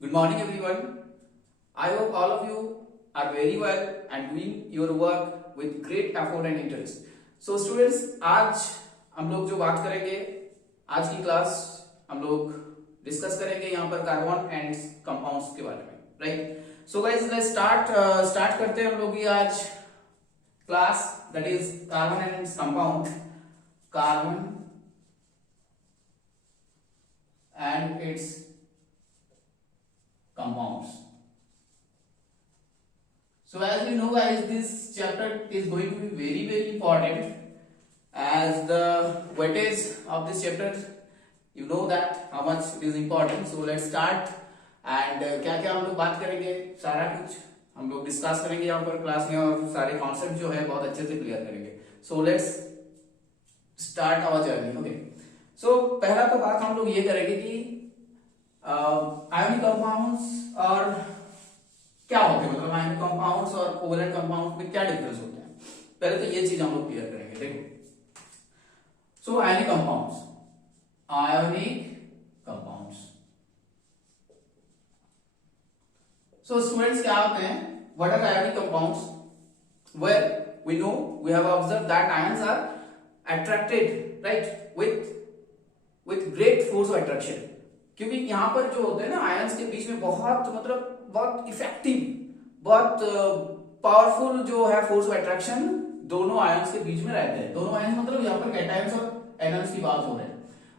Good morning everyone. I hope all of you are very well and doing your work with great effort and interest. So students, आज हम लोग जो बात करेंगे, आज की क्लास हम लोग डिस्कस करेंगे यहाँ पर कार्बन एंड कंपाउंड्स के बारे में, right? So guys let's start करते हैं हम लोग की आज class, that is carbon and compound, carbon and it's compounds. So as we know guys, this chapter is going to be very important, as the weightage of this chapter, you know that how much it is important. So let's start and क्या क्या हम लोग बात करेंगे, सारा कुछ हम लोग डिस्कस करेंगे यहाँ पर क्लास में और सारे कॉन्सेप्ट जो है बहुत अच्छे से क्लियर करेंगे. So let's start our journey. Okay. So पहला तो बात हम लोग ये करेंगे कि आयोनिक कंपाउंड्स और क्या होते हैं, मतलब आयोनिक कंपाउंड्स और कोवैलेंट कंपाउंड्स में क्या डिफरेंस होते हैं. पहले तो ये चीज हम लोग क्लियर करेंगे. देखो, so ionic compounds, so students क्या होते हैं, what are ionic compounds? Where we know, we have observe that ions are attracted, right, with great force of attraction. क्योंकि यहाँ पर जो होते हैं ना आयंस के बीच में बहुत बहुत इफेक्टिव, बहुत पावरफुल जो है फोर्स ऑफ अट्रैक्शन दोनों आयंस के बीच में रहते हैं. दोनों आयंस मतलब यहाँ पर कैटायंस और एनन्स की बात हो रही है.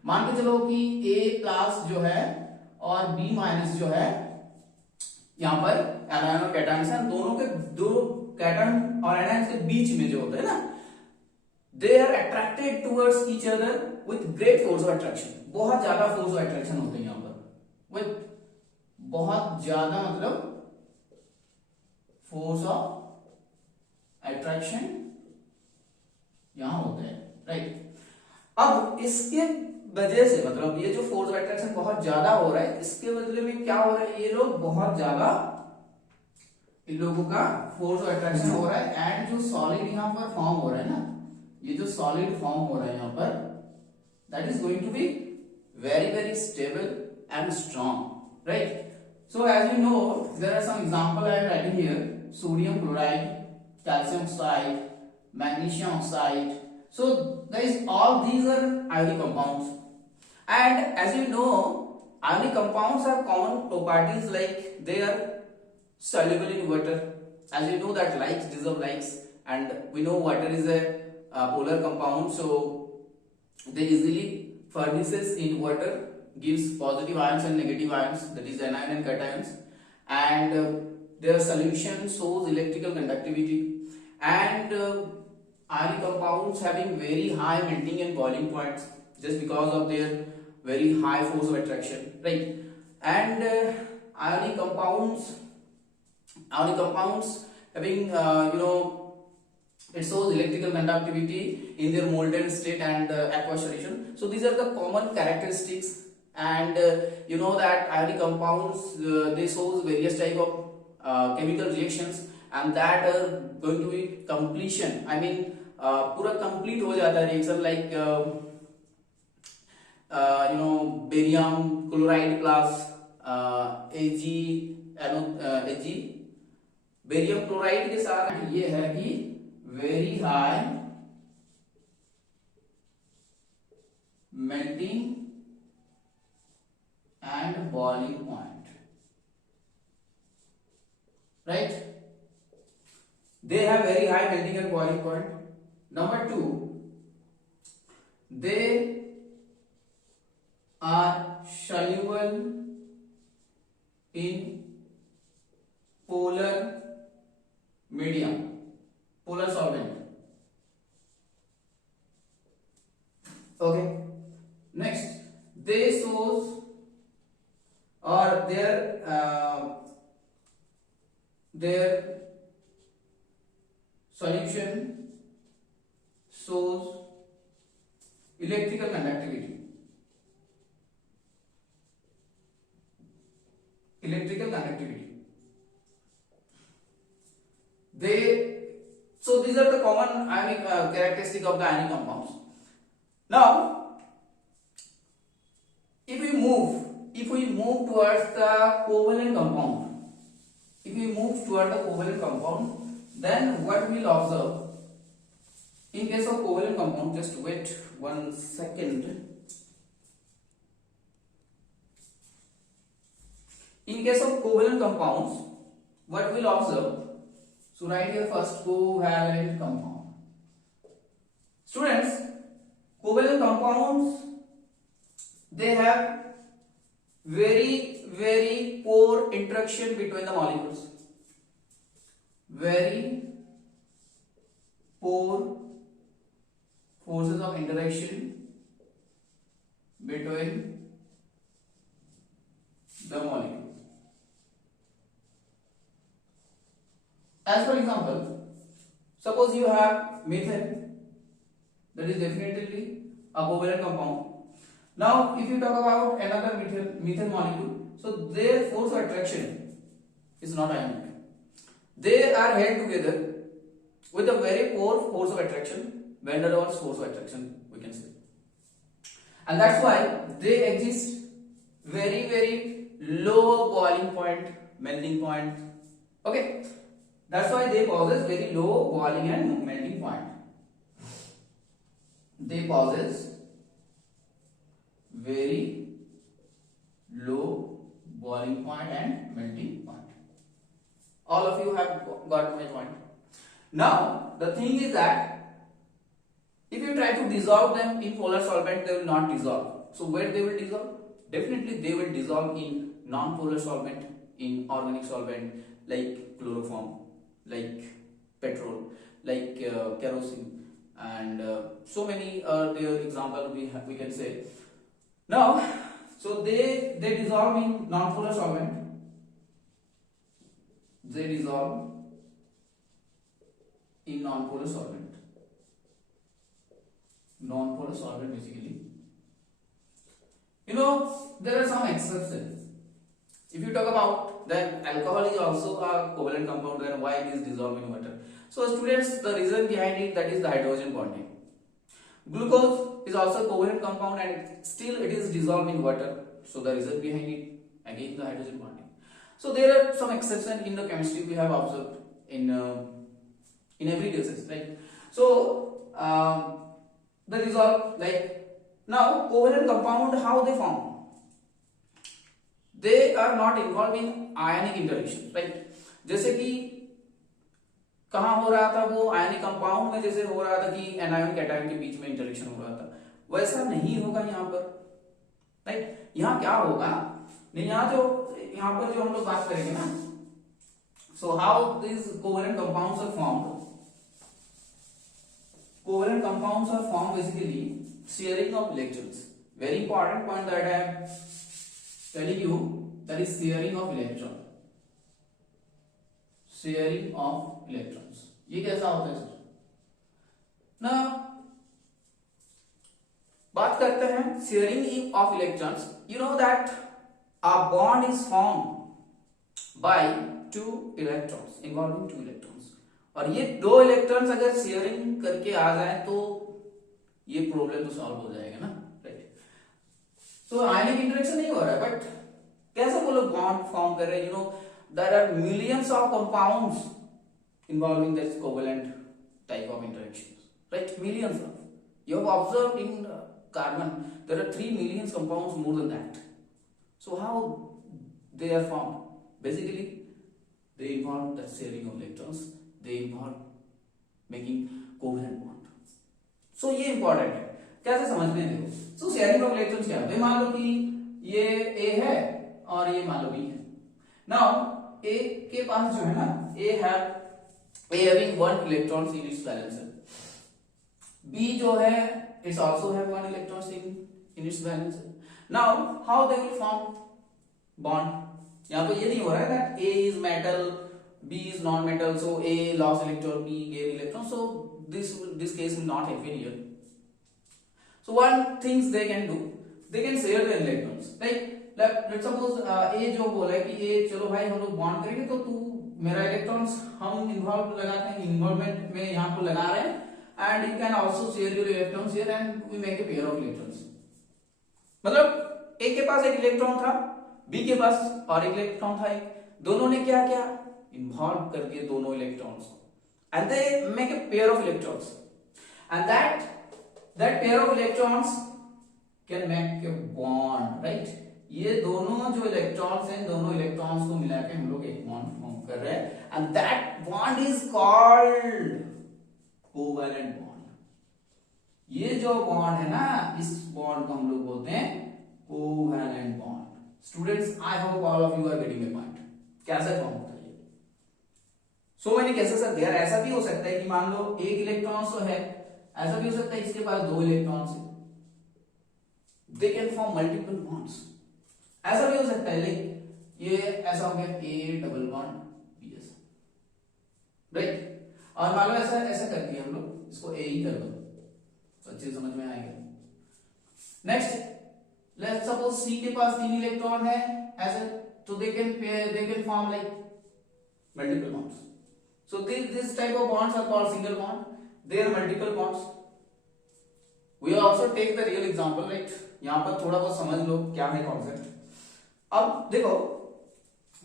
मान के चलो कि ए प्लस जो है और बी माइनस जो है, यहाँ पर एनायन और कैटायंस है, दोनों के दो कैटायन और एनायंस के बीच में जो होता है ना, they are attracted towards each other with great force of attraction. बहुत ज्यादा फोर्स ऑफ अट्रैक्शन होते हैं यहाँ पर, with बहुत ज्यादा मतलब फोर्स ऑफ अट्रैक्शन यहां होते हैं, राइट? अब इसके वजह से मतलब ये जो फोर्स ऑफ अट्रैक्शन बहुत ज्यादा हो रहा है, इसके बदले में क्या हो रहा है, ये लोग बहुत ज्यादा, इन लोगों का फोर्स ऑफ अट्रैक्शन हो रहा है एंड जो सॉलिड यहाँ पर फॉर्म हो रहा है ना, ये जो सॉलिड फॉर्म हो रहा है यहाँ पर, that is going to be very stable and strong, right? So as you know, there are some example I am writing here: sodium chloride, calcium oxide, magnesium oxide. So guys, all these are ionic compounds, and as you know, ionic compounds have common properties like they are soluble in water. As you know that likes dissolve likes, and we know water is a polar compound, so they easily furnaces in water, gives positive ions and negative ions, that is anion and cations, and their solution shows electrical conductivity, and ionic compounds having very high melting and boiling points just because of their very high force of attraction, right? And ionic compounds having it shows electrical conductivity in their molten state and aqueous solution. So these are the common characteristics, and you know that ionic compounds they shows various type of chemical reactions, and that are going to be completion, I mean पूरा complete हो जाता है reaction, like barium chloride plus Ag, barium chloride के साथ ये है कि very high melting and boiling point, right? They have very high melting and boiling point. Number 2, they are soluble in polar medium, polar solvent. Okay, next, they shows or their solution shows electrical conductivity, so these are the common ionic characteristic of the ionic compounds. Now if we move if we move towards the covalent compound, if we move towards the covalent compound, then what we'll observe in case of covalent compound, just wait 1 second. In case of covalent compounds, what we'll observe, so write here first covalent compound. Students, covalent compounds, they have very poor interaction between the molecules. Very poor forces of interaction between the molecules. As for example, suppose you have methane, that is definitely a covalent compound. Now, if you talk about another methane molecule, so their force of attraction is not ionic. They are held together with a very poor force of attraction, van der Waals force of attraction, we can say. And that's why they exist very low boiling point, melting point. Okay, that's why they possess very low boiling and melting point. They possess very low boiling point and melting point. All of you have got my point. Now the thing is that if you try to dissolve them in polar solvent, they will not dissolve. So where they will dissolve? Definitely they will dissolve in non-polar solvent, in organic solvent like chloroform, like petrol, like kerosene, and so many their example we can say. Now, so they dissolve in non-polar solvent. They dissolve in non-polar solvent. Non-polar solvent basically. You know, there are some exceptions. If you talk about, then alcohol is also a covalent compound, then why it is dissolved in water? So students, the reason behind it, that is the hydrogen bonding. Glucose is also a covalent compound and still it is dissolved in water. So the reason behind it, again the hydrogen bonding. So there are some exceptions in the chemistry we have observed in every cases, right? So the result, like now covalent compound, how they form? They are not involved in ionic interaction, right? जैसे कि कहाँ हो रहा था वो ionic compound में, जैसे हो रहा था कि एनायन कैटायन के बीच में इंटरेक्शन हो रहा था, वैसा नहीं होगा यहाँ पर, राइट? यहाँ क्या होगा, नहीं यहाँ पर जो हम लोग बात करेंगे ना, so how this covalent compounds are formed. Covalent compounds are formed basically sharing of electrons. Very important point that I am telling you, that is sharing of electron. Sharing of electrons. ये कैसा होता है sir? ना बात करते हैं sharing of electrons. You know that a bond is formed by two electrons, involving two electrons. और ये दो इलेक्ट्रॉन्स अगर शेयरिंग करके आ जाए तो ये प्रॉब्लम तो सॉल्व हो जाएगा ना, राइट? तो आयनिक इंटरेक्शन नहीं हो रहा है, बट कैसे वो लोग बॉन्ड फॉर्म कर रहे हैं? You know, there are millions of compounds involving this covalent type of interactions, right? Millions of. You have observed in carbon there are 3 million compounds, more than that. So how they are formed? Basically they involve the sharing of electrons, they involve making covalent bond. So ये important है, कैसे समझने देखो. So sharing of electrons क्या है? मान लो कि ये A है और ये मान लो B है. Now A के पास जो है ना, A having 1 electrons in its valence. B जो है it's also have 1 electrons in its valence. Now how they will form bond? यहाँ पे ये नहीं हो रहा है that A is metal, B is non-metal, so A lost electron, B gain electron. So this case will not happen here. So one things they can do, they can share the electrons. Let's suppose A जो बोला है कि A चलो भाई हम लोग bond करेंगे, तो तू मेरा इलेक्ट्रॉन्स हम इन्वॉल्व लगाते हैं, इन्वॉल्वमेंट में यहाँ पर लगा रहे हैं, and you can also share your electrons here and we make a pair of electrons. मतलब ए के पास एक इलेक्ट्रॉन था, बी के पास और एक इलेक्ट्रॉन था, एक दोनों ने क्या किया, इन्वॉल्व कर दिए दोनों इलेक्ट्रॉन्स को and they make a pair of electrons and that pair of electrons can make a bond, right. ये दोनों जो इलेक्ट्रॉन्स हैं, दोनों इलेक्ट्रॉन्स को मिला के हम लोग एक बॉन्ड फॉर्म कर रहे हैं and that bond is called covalent bond. ये जो बॉन्ड है ना, इस बॉन्ड को हम लोग बोलते हैं covalent bond. Students, I hope all of you are getting my point. कैसे फॉर्म होता है? So many cases are there. ऐसा भी हो सकता है कि मान लो एक इलेक्ट्रॉन तो है, ऐसा भी हो सकता है इसके पास दो इलेक्ट्रॉन्स है, दे कैन फॉर्म मल्टीपल बॉन्ड्स। ऐसा भी हो सकता है लाइक ये ऐसा हो गया ए डबल बॉन्ड बी ऐसा, राइट। और मान लो ऐसा ऐसा कर दिया हम लोग, इसको ए ही कर दो तो अच्छे समझ में आएगा। नेक्स्ट, लेट्स सपोज सी के पास तीन इलेक्ट्रॉन है ऐसे, तो they can form like multiple bonds. So this type of bonds are called single bond, they are multiple bonds. We will also take the real example, right. यहां पर थोड़ा बहुत समझ लो क्या है कॉन्सेप्ट। अब देखो,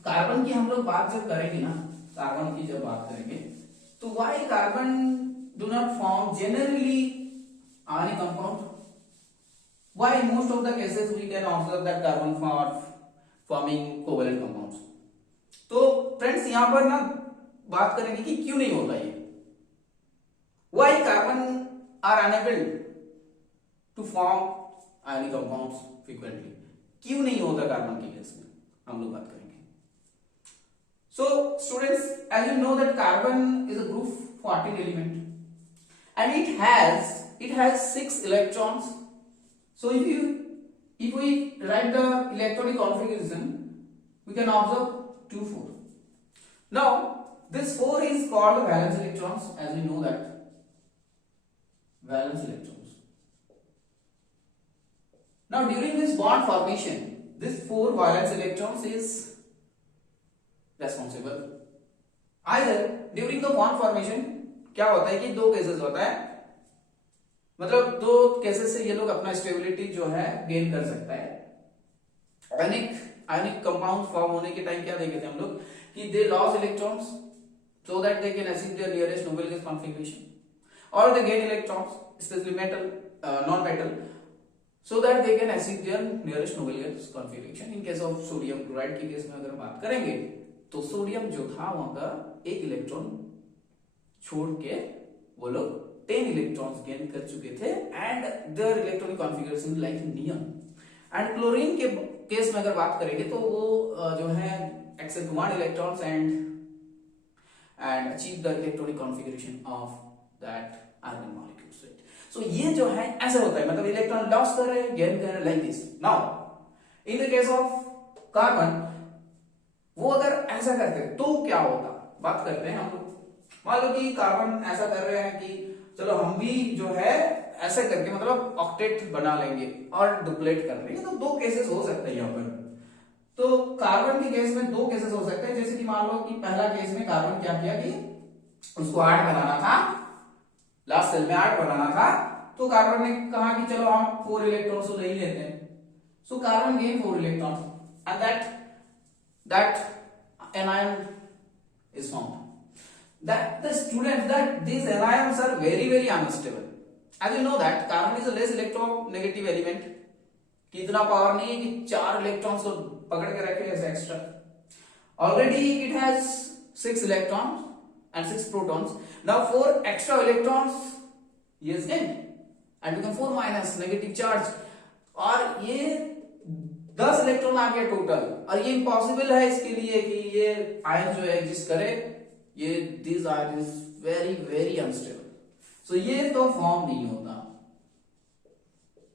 कार्बन की हम लोग बात जब करेंगे ना, कार्बन की जब बात करेंगे तो why carbon do not form generally ionic compound? Why in most of the cases we can observe that carbon forming covalent compounds? तो फ्रेंड्स यहां पर ना बात करेंगे कि क्यों नहीं होता ये, why carbon are unable to form ionic compounds frequently? क्यों नहीं होता कार्बन के केस में, हम लोग बात करेंगे। So students, as you know that carbon is a group 14 element and it has 6 electrons. So if we write the electronic configuration, we can observe 2 4. Now this 4 is called the valence electrons, as we know that valence electrons. Now during this bond formation, this 4 valence electrons is responsible. Either during the bond formation क्या होता है कि दो cases होता है, मतलब दो cases से ये लोग अपना स्टेबिलिटी जो है गेन कर सकता है। आयनिक कंपाउंड फॉर्म होने के टाइम क्या देखे थे हम लोग कि they loss electrons so that they can achieve their nearest noble gas configuration, और they gain electrons specially metal non metal so that they can achieve their nearest noble gas configuration. In case of sodium chloride के case में अगर बात करेंगे तो sodium जो था वहां का एक इलेक्ट्रॉन छोड़ के वो लोग 10 इलेक्ट्रॉन्स गेन कर चुके थे and their electronic configuration like neon. And chlorine के केस में अगर बात करेंगे तो वो जो है accept 1 electrons and achieve the electronic configuration of that iron molecule. So ये जो है ऐसा होता है, मतलब इलेक्ट्रॉन लॉस कर रहे हैं, गेन कर रहे हैं, like this. Now in the case of carbon वो अगर ऐसा करते तो क्या होता, बात करते हैं हम लोग। मान लो कि कार्बन ऐसा कर रहे हैं कि चलो हम भी जो है ऐसे करके मतलब ऑक्टेट बना लेंगे और डुप्लेट कर लेंगे, तो दो केसेस हो सकते हैं यहाँ पर। तो कार्बन के केस में दो केसेस हो सकते हैं, जैसे कि मान लो कि पहला केस में कार्बन क्या किया कि उसको 8 बनाना था, लास्ट सेल में 8 बनाना था, तो कार्बन ने कहा कि चलो हम 4 इलेक्ट्रॉन्स तो नहीं लेते हैं। So carbon gain 4 electrons and that anion is formed. That the students that these anions are very unstable. As you know that carbon is a less electronegative element, कि इतना पावर नहीं है कि 4 इलेक्ट्रॉन्स को पकड़ के रखे ऐसे extra. Already it has 6 electrons and 6 protons. Now 4 extra electrons he has gained and become 4 minus negative charge, और ये 10 इलेक्ट्रॉन आ गया टोटल, और ये इम्पॉसिबल है इसके लिए कि ये आयन जो है एग्जिस्ट करे। ये this ion is very unstable, so ये तो फॉर्म नहीं होता।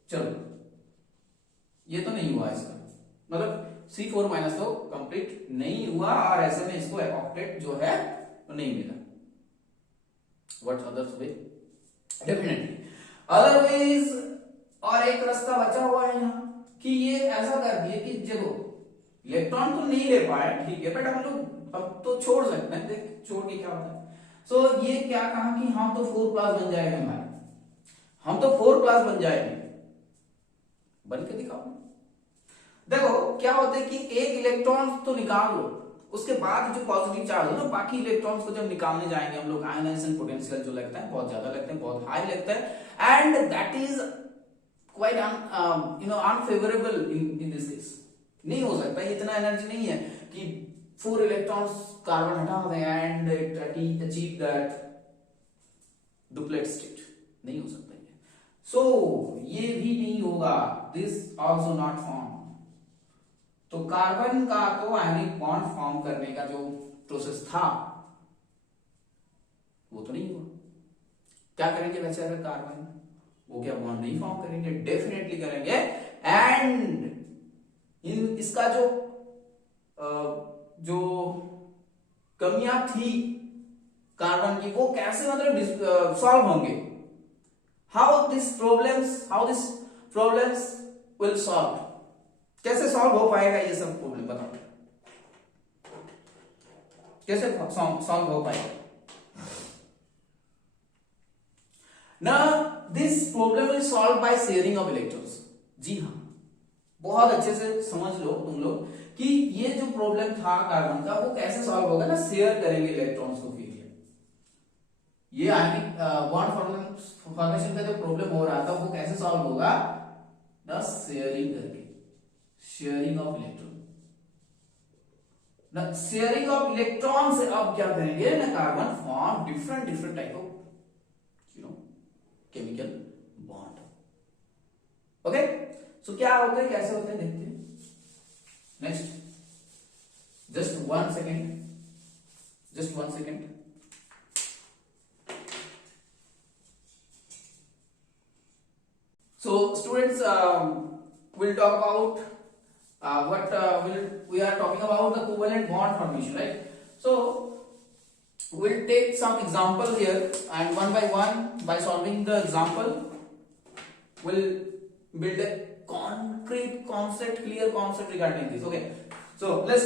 चलो ये तो नहीं हुआ इसका, मतलब C4 माइनस तो कंप्लीट नहीं हुआ, और ऐसे में इसको ऑक्टेट जो है तो नहीं मिला। What others way? Definitely other ways, और एक रास्ता बचा हुआ है यहाँ कि ये ऐसा कर दिए कि देखो इलेक्ट्रॉन तो नहीं ले पाए, ठीक है, बट हम लोग अब तो छोड़ सकते हैं, देख छोड़ के क्या होता है। सो ये क्या कहा कि हम तो 4+ बन जाएंगे, हमारे हम तो 4+ बन जाएंगे, बन के दिखाओ। देखो क्या होता है कि एक इलेक्ट्रॉन तो निकाल लो, उसके बाद जो पॉजिटिव चार्ज हो ना, बाकी इलेक्ट्रॉन्स को जब निकालने जाएंगे हम लोग, आयनाइजेशन पोटेंशियल जो लगता है बहुत ज्यादा लगता है, बहुत हाई लगता है, and that is quite unfavourable in this case. नहीं हो सकता, इतना एनर्जी नहीं है कि 4 इलेक्ट्रॉन्स कार्बन हटा दें and it achieve that duplet state, नहीं हो सकता ये। सो ये भी नहीं होगा, दिस आल्सो नॉट फॉर्म। तो कार्बन का तो आयनिक बॉन्ड फॉर्म करने का जो प्रोसेस था वो तो नहीं हुआ। क्या करेंगे बेचारा कार्बन, वो क्या बॉन्ड नहीं फॉर्म करेंगे? डेफिनेटली करेंगे। एंड इन इसका जो कमियां थी कार्बन की, वो कैसे मतलब सॉल्व होंगे? How this problems will solve, कैसे सॉल्व हो पाएगा ये सब प्रॉब्लम, बताओ कैसे सॉल्व हो पाएगा? ना this problem is solve by sharing of electrons. जी हाँ, बहुत अच्छे से समझ लो तुम लोग कि ये जो प्रॉब्लम था कार्बन का, वो कैसे सॉल्व होगा ना, शेयर करेंगे इलेक्ट्रॉन्स को। फिर ये आयनिक बॉन्ड फॉर्मेशन का जो प्रॉब्लम हो रहा था वो कैसे सॉल्व होगा? ना शेयरिंग करके, शेयरिंग ऑफ इलेक्ट्रॉन। ना शेयरिंग ऑफ इलेक्ट्रॉन से अब क्या करेंगे ना, carbon form different type of chemical bond. Okay, so क्या होता है, कैसे होते हैं देखते हैं। Next, just one second. So students, we'll talk about we are talking about the covalent bond formation, right? So we'll take some example here, and one by one, by solving the example, we'll build a concrete concept, clear concept regarding this. Okay, so let's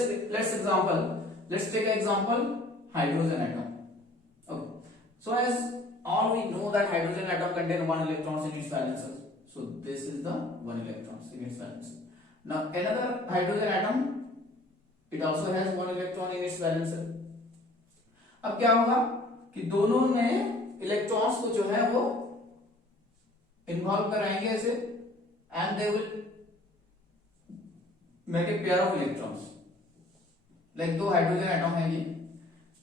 take an example, hydrogen atom. Okay, so as all we know that hydrogen atom contain 1 electron in its valence. So this is the 1 electron in its valence. Now another hydrogen atom, it also has 1 electron in its valence. अब क्या होगा कि दोनों में electrons को जो है वो इन्वॉल्व कराएंगे ऐसे, and they will make a pair of electrons. Like 2 hydrogen atom है ये,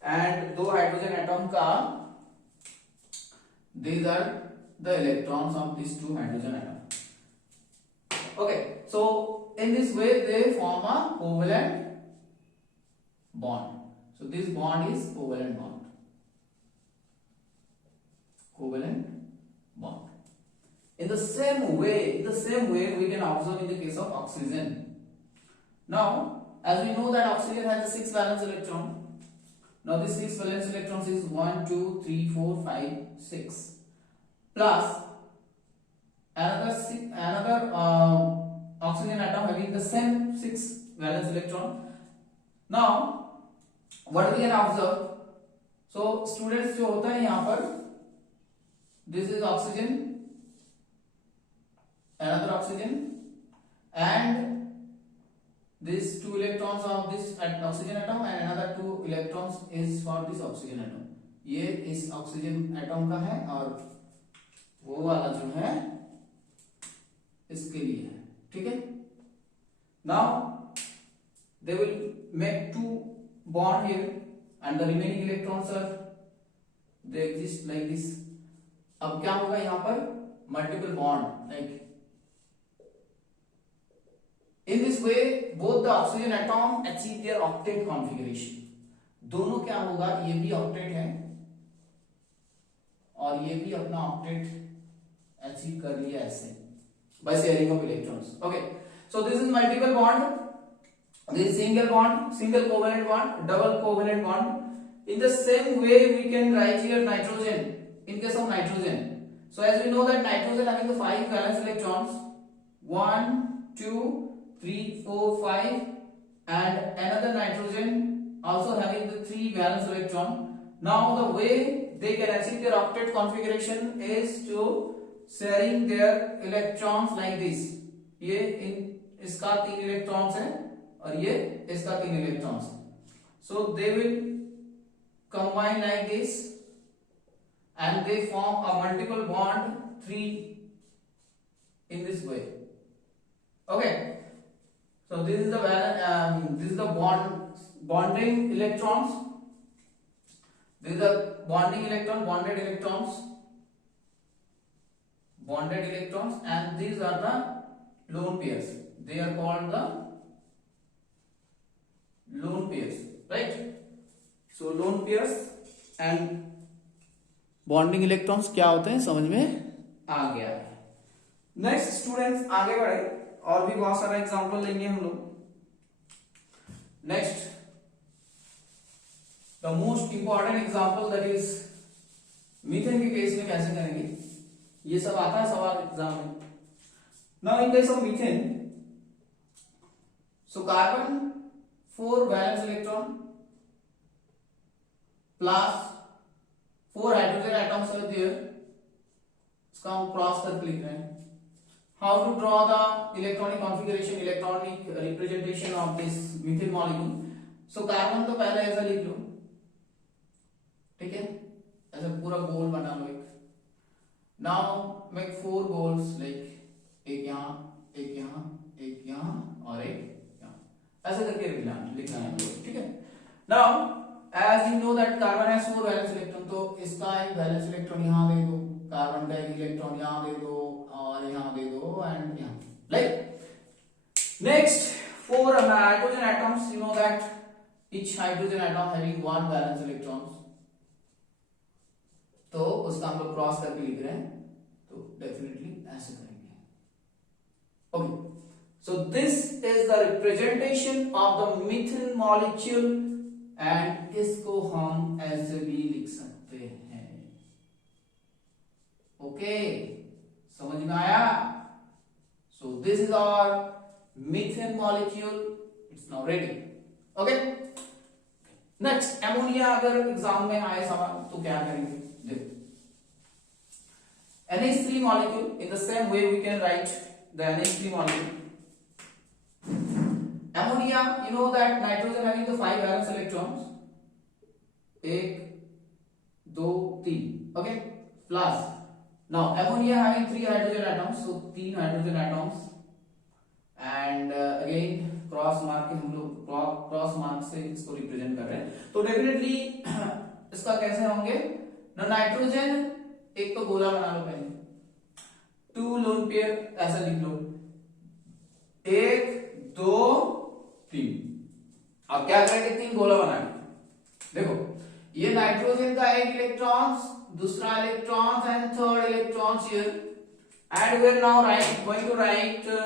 एंड 2 हाइड्रोजन एटम का these are the electrons of these 2 hydrogen atoms. Okay, so in this way they form a covalent bond. So this bond is covalent bond. In the same way we can observe in the case of oxygen. Now as we know that oxygen has a 6 valence electron. Now this 6 valence electrons is 1 2 3 4 5 6 plus another oxygen atom having the same 6 valence electron. Now what we can observe, so students जो होता है यहाँ पर, this is oxygen, another oxygen, and these 2 electrons of this oxygen atom and another 2 electrons is for this oxygen atom. ये इस oxygen atom का है और वो वाला जो है इसके लिए है, ठीक है। Now they will make 2 bond here and the remaining electrons are they exist like this. अब क्या होगा यहाँ पर, multiple bond, like in this way both the oxygen atom achieve their octet configuration. दोनों क्या होगा, ये भी octet है और ये भी अपना octet अचीव कर लिया ऐसे by sharing of electrons. Okay, so this is multiple bond, this is single bond, single covalent bond, double covalent bond. In the same way we can write here nitrogen. In case of nitrogen, so as we know that nitrogen having the 5 valence electrons, 1 2 3 4 5, and another nitrogen also having the 3 valence electron. Now the way they can achieve their octet configuration is to sharing their electrons like this. ये इसका 3 electrons है और ये इसका 3 electrons है. So they will combine like this and they form a multiple bond 3 in this way. Okay, so this is the bonding electrons. This is the bonding electron, bonded electrons, and these are the lone pairs. They are called the lone pairs, right? So lone pairs and bonding electrons क्या होते हैं समझ में आ गया है. Next students आगे बढ़े और भी बहुत सारा एग्जांपल लेंगे हम लोग. Next the most important example that is methane के केस में कैसे करेंगे, ये सब आता है सवाल एग्जाम में. Now in case of methane, so carbon 4 valence electron plus 4 hydrogen atoms are there. इसका हम क्रॉस करके लिख रहे हैं. How to draw the electronic configuration, electronic representation of this methyl molecule? So carbon तो पहले ऐसा लिख लो, ठीक है, ऐसा पूरा गोल बना लो एक. Now make 4 goals like एक यहाँ, एक यहाँ, एक यहाँ और एक यहाँ, ऐसा करके लिखना है, ठीक है. Now as you know that carbon has 4 valence electron, तो इसका एक वैलेंस इलेक्ट्रॉन यहाँ दे दो, कार्बन का एक इलेक्ट्रॉन यहाँ दे दो और यहाँ दे दो एंड यहाँ. Like next 4 hydrogen atoms, you know that each hydrogen atom having 1 valence electrons, तो उसका हम लोग क्रॉस करके लिख रहे हैं, तो डेफिनेटली ऐसे करेंगे. Okay, so this is the representation of the methane molecule and इसको हम ऐसे भी लिख सकते हैं. ओके, समझ में आया? So this is our methane molecule, it's now ready. Okay, next ammonia अगर एग्जाम में आए सवाल तो क्या करेंगे, देखो. NH3 molecule, in the same way we can write the NH3 molecule. Ammonia, you know that nitrogen having the 5 valence electrons, 1 2 3, okay, plus now ammonia having 3 hydrogen atoms, so 3 hydrogen atoms, and again cross mark हम लोग cross mark से इसको represent कर रहे हैं. तो definitely इसका कैसे होंगे ना, नाइट्रोजन एक तो गोला बना लो पहले, 2 लोन पेयर ऐसा लिख लो, 1 2 3. अब क्या करेंगे, 3 गोला बनाएंगे. देखो ये नाइट्रोजन का एक इलेक्ट्रॉन, दूसरा electron and third electron here, and we are now going to write the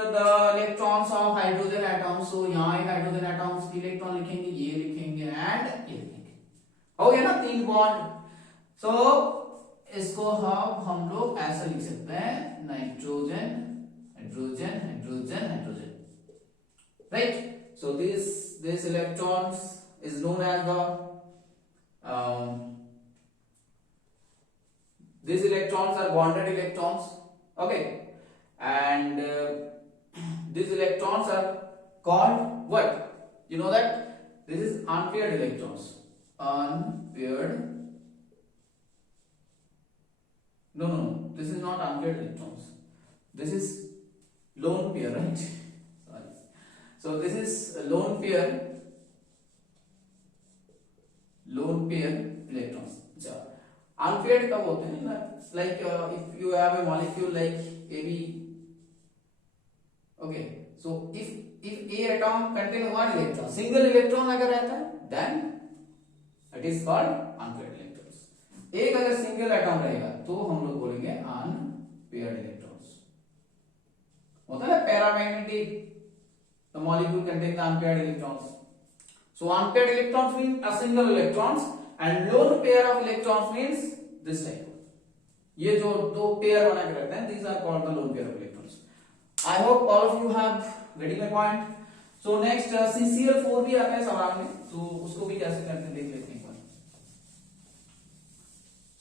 electrons of hydrogen atoms. So यहाँ एक hydrogen atoms की इलेक्ट्रॉन लिखेंगे, ये लिखेंगे एंड ये लिखेंगे. हो गया ना 3 बॉन्ड. सो इसको हम लोग ऐसा लिख सकते हैं, nitrogen hydrogen hydrogen hydrogen, right. So this electrons is known as the these electrons are bonded electrons. Okay, and these electrons are called what? You know that this is unpaired electrons. Unpaired. No, this is not unpaired electrons. This is lone pair, right? Sorry. So this is a lone pair. Lone pair electrons. So, unpaired कब होते हैं ना, like if you have a molecule like AB, okay, so if A atom contain 1 electron, single electron अगर रहता है, then it is called unpaired electrons. एक अगर single atom रहेगा तो हम लोग बोलेंगे unpaired electrons. होता है paramagnetic, the molecule contains the unpaired electrons. So unpaired electrons means a single electrons, and lone pair of electrons means this type. ये जो 2 पेयर बना के रखते हैं, these are called the lone pair of electrons. I hope all of you have getting my point. So next CCl4 भी आता है सवाल में, तो उसको भी कैसे करते हैं देख लेते हैं.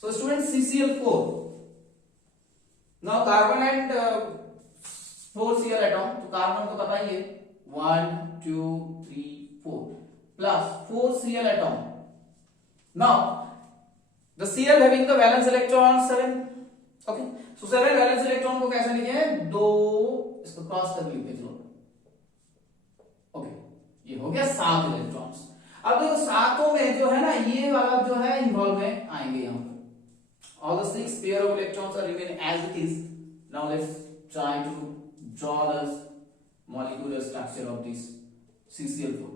So students, CCl4, now carbon and 4 Cl atom, तो कार्बन को पता ही है 1 2 3 4 plus 4 Cl atom. Now the Cl having the valence electron 7. Okay, so 7 valence electron को कैसे लिखे? दो, इसको क्रॉस कर लिखे. चलो ओके, ये हो गया 7 इलेक्ट्रॉन्स. अब देखो सातों में जो है ना ये वाला जो है इन्वॉल्व में आएंगे यहाँ पर. All the 6 pair of electrons are remain as it is. Now let's try to draw the molecular structure of this CCl4.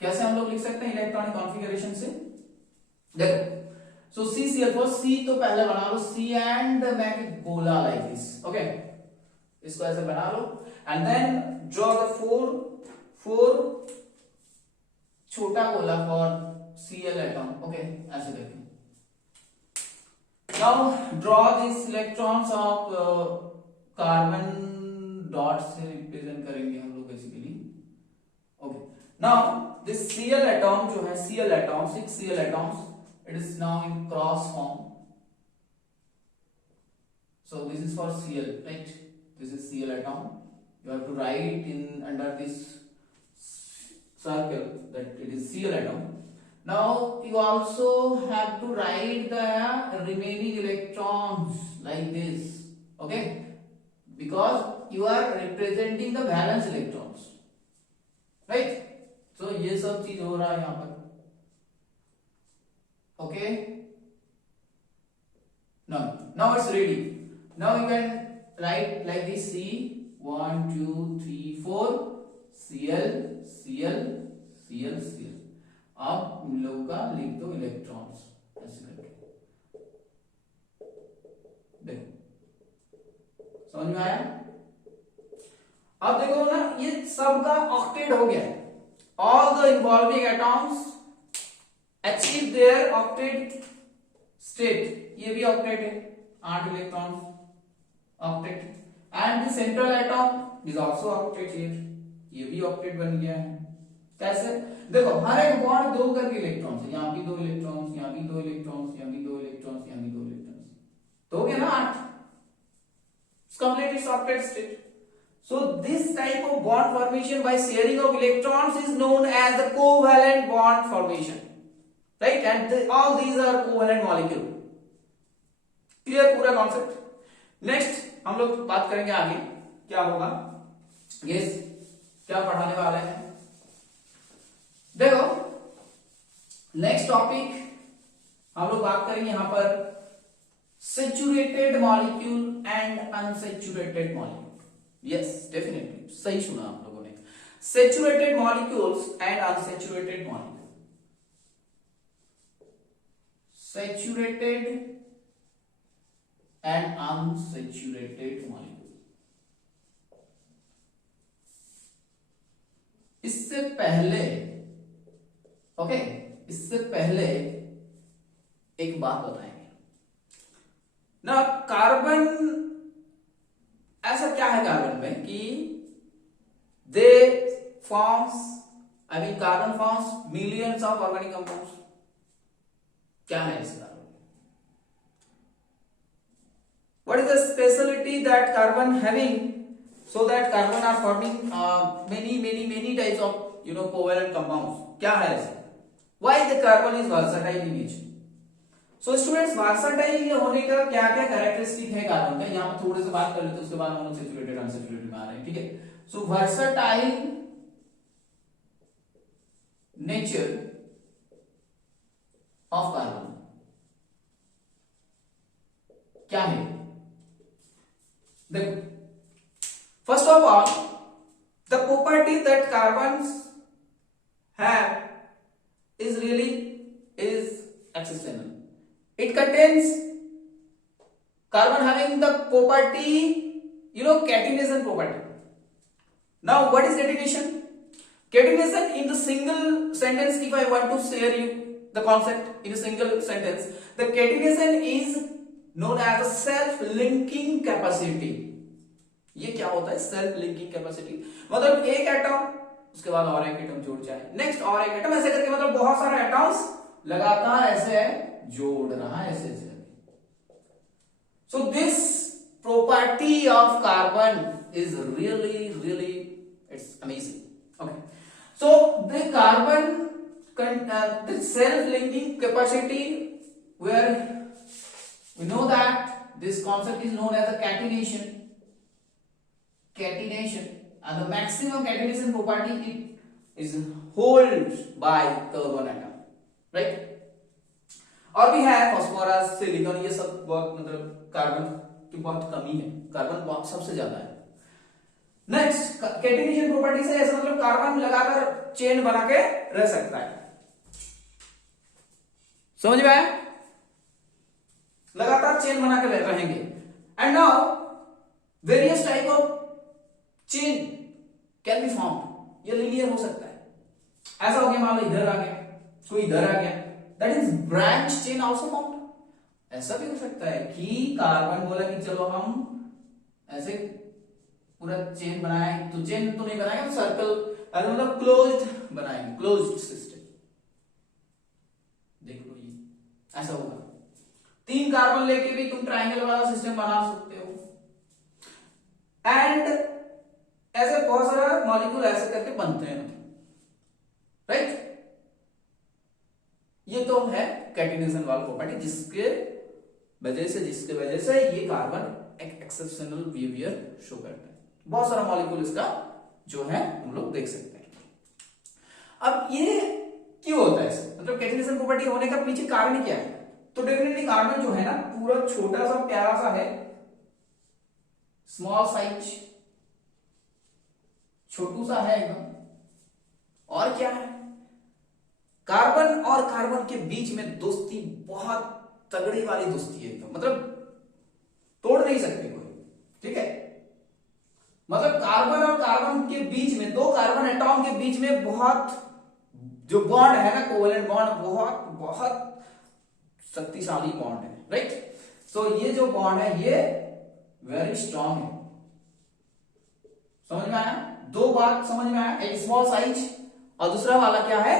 कैसे हम लोग लिख सकते हैं इलेक्ट्रॉनिक कॉन्फ़िगरेशन से? देखो, so CCl4, C तो पहले बना लो, C and make it gola like this. Okay, इसको ऐसे बना लो and then draw the four छोटा गोला for Cl atom. Okay, ऐसे करके. Now draw these electrons of carbon dot से रिप्रेजेंट करेंगे हम लोग basically. Okay, now this Cl atom जो है Cl atom, 6 Cl atoms, it is now in cross form. So this is for Cl, right? This is Cl atom. You have to write in under this circle that it is Cl atom. Now you also have to write the remaining electrons like this. Okay, because you are representing the valence electrons, right? So ये सब चीज हो रहा है यहाँ पर. Okay, now it's ready. Now you can write like this: C 1 2 3 4 Cl Cl Cl Cl. आप इन लोगों का लिख दो इलेक्ट्रॉन्स ऐसे करके. देखो समझ में आया? अब देखो ना ये सब का ऑक्टेट हो गया. All the involving atoms achieve their octet state. ये भी ऑक्टेट है, 8 electrons octet. And the central atom is also octet here. ये भी ऑक्टेट बन गया है. कैसे? देखो हर एक बॉन्ड 2 करके इलेक्ट्रॉन्स है. यहाँ भी 2 इलेक्ट्रॉन्स, यहाँ भी 2 इलेक्ट्रॉन्स, यहाँ भी 2 इलेक्ट्रॉन्स, यहाँ भी 2 इलेक्ट्रॉन्स. तो हो गया ना 8. complete its octet state. So this type of bond formation by sharing of electrons is known as the covalent bond formation, right? And all these are covalent molecule. Clear पूरा concept? Next हम लोग बात करेंगे आगे क्या होगा. Yes, क्या पढ़ाने वाले हैं? देखो नेक्स्ट टॉपिक हम लोग बात करेंगे यहां पर saturated molecule and unsaturated molecule. Yes definitely सही सुना आप लोगों ने. Saturated molecules and unsaturated molecule. Saturated and unsaturated molecule. इससे पहले इससे पहले एक बात बताएंगे ना. कार्बन ऐसा क्या है कार्बन में कि दे forms carbon forms millions of organic compounds. क्या है इस कार्बन में? What is the speciality that carbon having so that carbon are forming many types of covalent compounds. क्या है ऐसे? Why the carbon is versatile in nature? So students versatile होने का क्या क्या कैरेक्टरिस्टिक है कार्बन का, यहाँ पर थोड़े से बात कर लेते हैं, उसके बाद हम लोग सैचुरेटेड अनसैचुरेटेड में आ रहे हैं. ठीक है. सो versatile nature of carbon क्या है? देखो first of all the property that carbons have is exceptional. It contains carbon having the property catenation property. Now what is catenation? Catenation in the single sentence, if I want to share you the concept in a single sentence, the catenation is known as a self linking capacity. ये क्या होता है? Self linking capacity. मतलब एक atom उसके बाद और एक एटम जुड़ जाए, नेक्स्ट और एक एटम, ऐसे करके मतलब बहुत सारे एटम्स लगातार ऐसे जोड़ रहा है ऐसे. So this property of carbon is really it's amazing. Okay, so the carbon the self-linking capacity, where we know that this concept is known as a catenation, and the maximum catenation property it is held by carbon atom, right? और भी है phosphorus, silicon, ये सब बहुत मतलब carbon की बहुत कमी है, कार्बन बहुत सबसे ज्यादा है। नेक्स्ट कैटेनेशन प्रॉपर्टी से ऐसा मतलब कार्बन लगातार चेन बना के रह सकता है, समझ में आया? लगातार चेन बना के रहेंगे। And now various type of chain can be formed, ये लीनियर हो सकता है। ऐसा हो गया मान लो इधर आ गया, कोई इधर आ गया, that is branch chain also formed. ऐसा भी हो सकता है कि कार्बन बोला कि चलो हम ऐसे पूरा चेन बनाए, तो चेन तो नहीं बनाएंगे, सर्कल मतलब क्लोज्ड बनाएंगे, क्लोज्ड सिस्टम। देख लो ये ऐसा होगा, 3 कार्बन लेके भी तुम ट्रायंगल वाला सिस्टम बना सकते हो। एंड ऐसे बहुत सारा मॉलिक्यूल ऐसे करके बनते हैं, राइट? ये तो है कैटेनेशन वाला प्रॉपर्टी, जिसके वजह से ये कार्बन एक एक्सेप्शनल बिहेवियर शो करता है। बहुत सारा मॉलिक्यूल इसका जो है हम लोग देख सकते हैं। अब ये क्यों होता है, मतलब कैटेनेशन प्रॉपर्टी होने का पीछे कारण क्या है? तो डेफिनेटली कार्बन जो है ना पूरा छोटा सा प्यारा सा है, स्मॉल साइज, छोटू सा है एकदम। और क्या है, कार्बन और कार्बन के बीच में दोस्ती बहुत तगड़ी वाली दोस्ती है एकदम, मतलब तोड़ नहीं सकते कोई, ठीक है? मतलब कार्बन और कार्बन के बीच में, 2 कार्बन एटॉम के बीच में बहुत जो बॉन्ड है ना, कोवेलेंट बॉन्ड, बहुत बहुत शक्तिशाली बॉन्ड है, राइट? सो ये जो बॉन्ड है ये वेरी स्ट्रांग है। समझ में आया? 2 बात समझ में आया, एक स्मॉल साइज और दूसरा वाला क्या है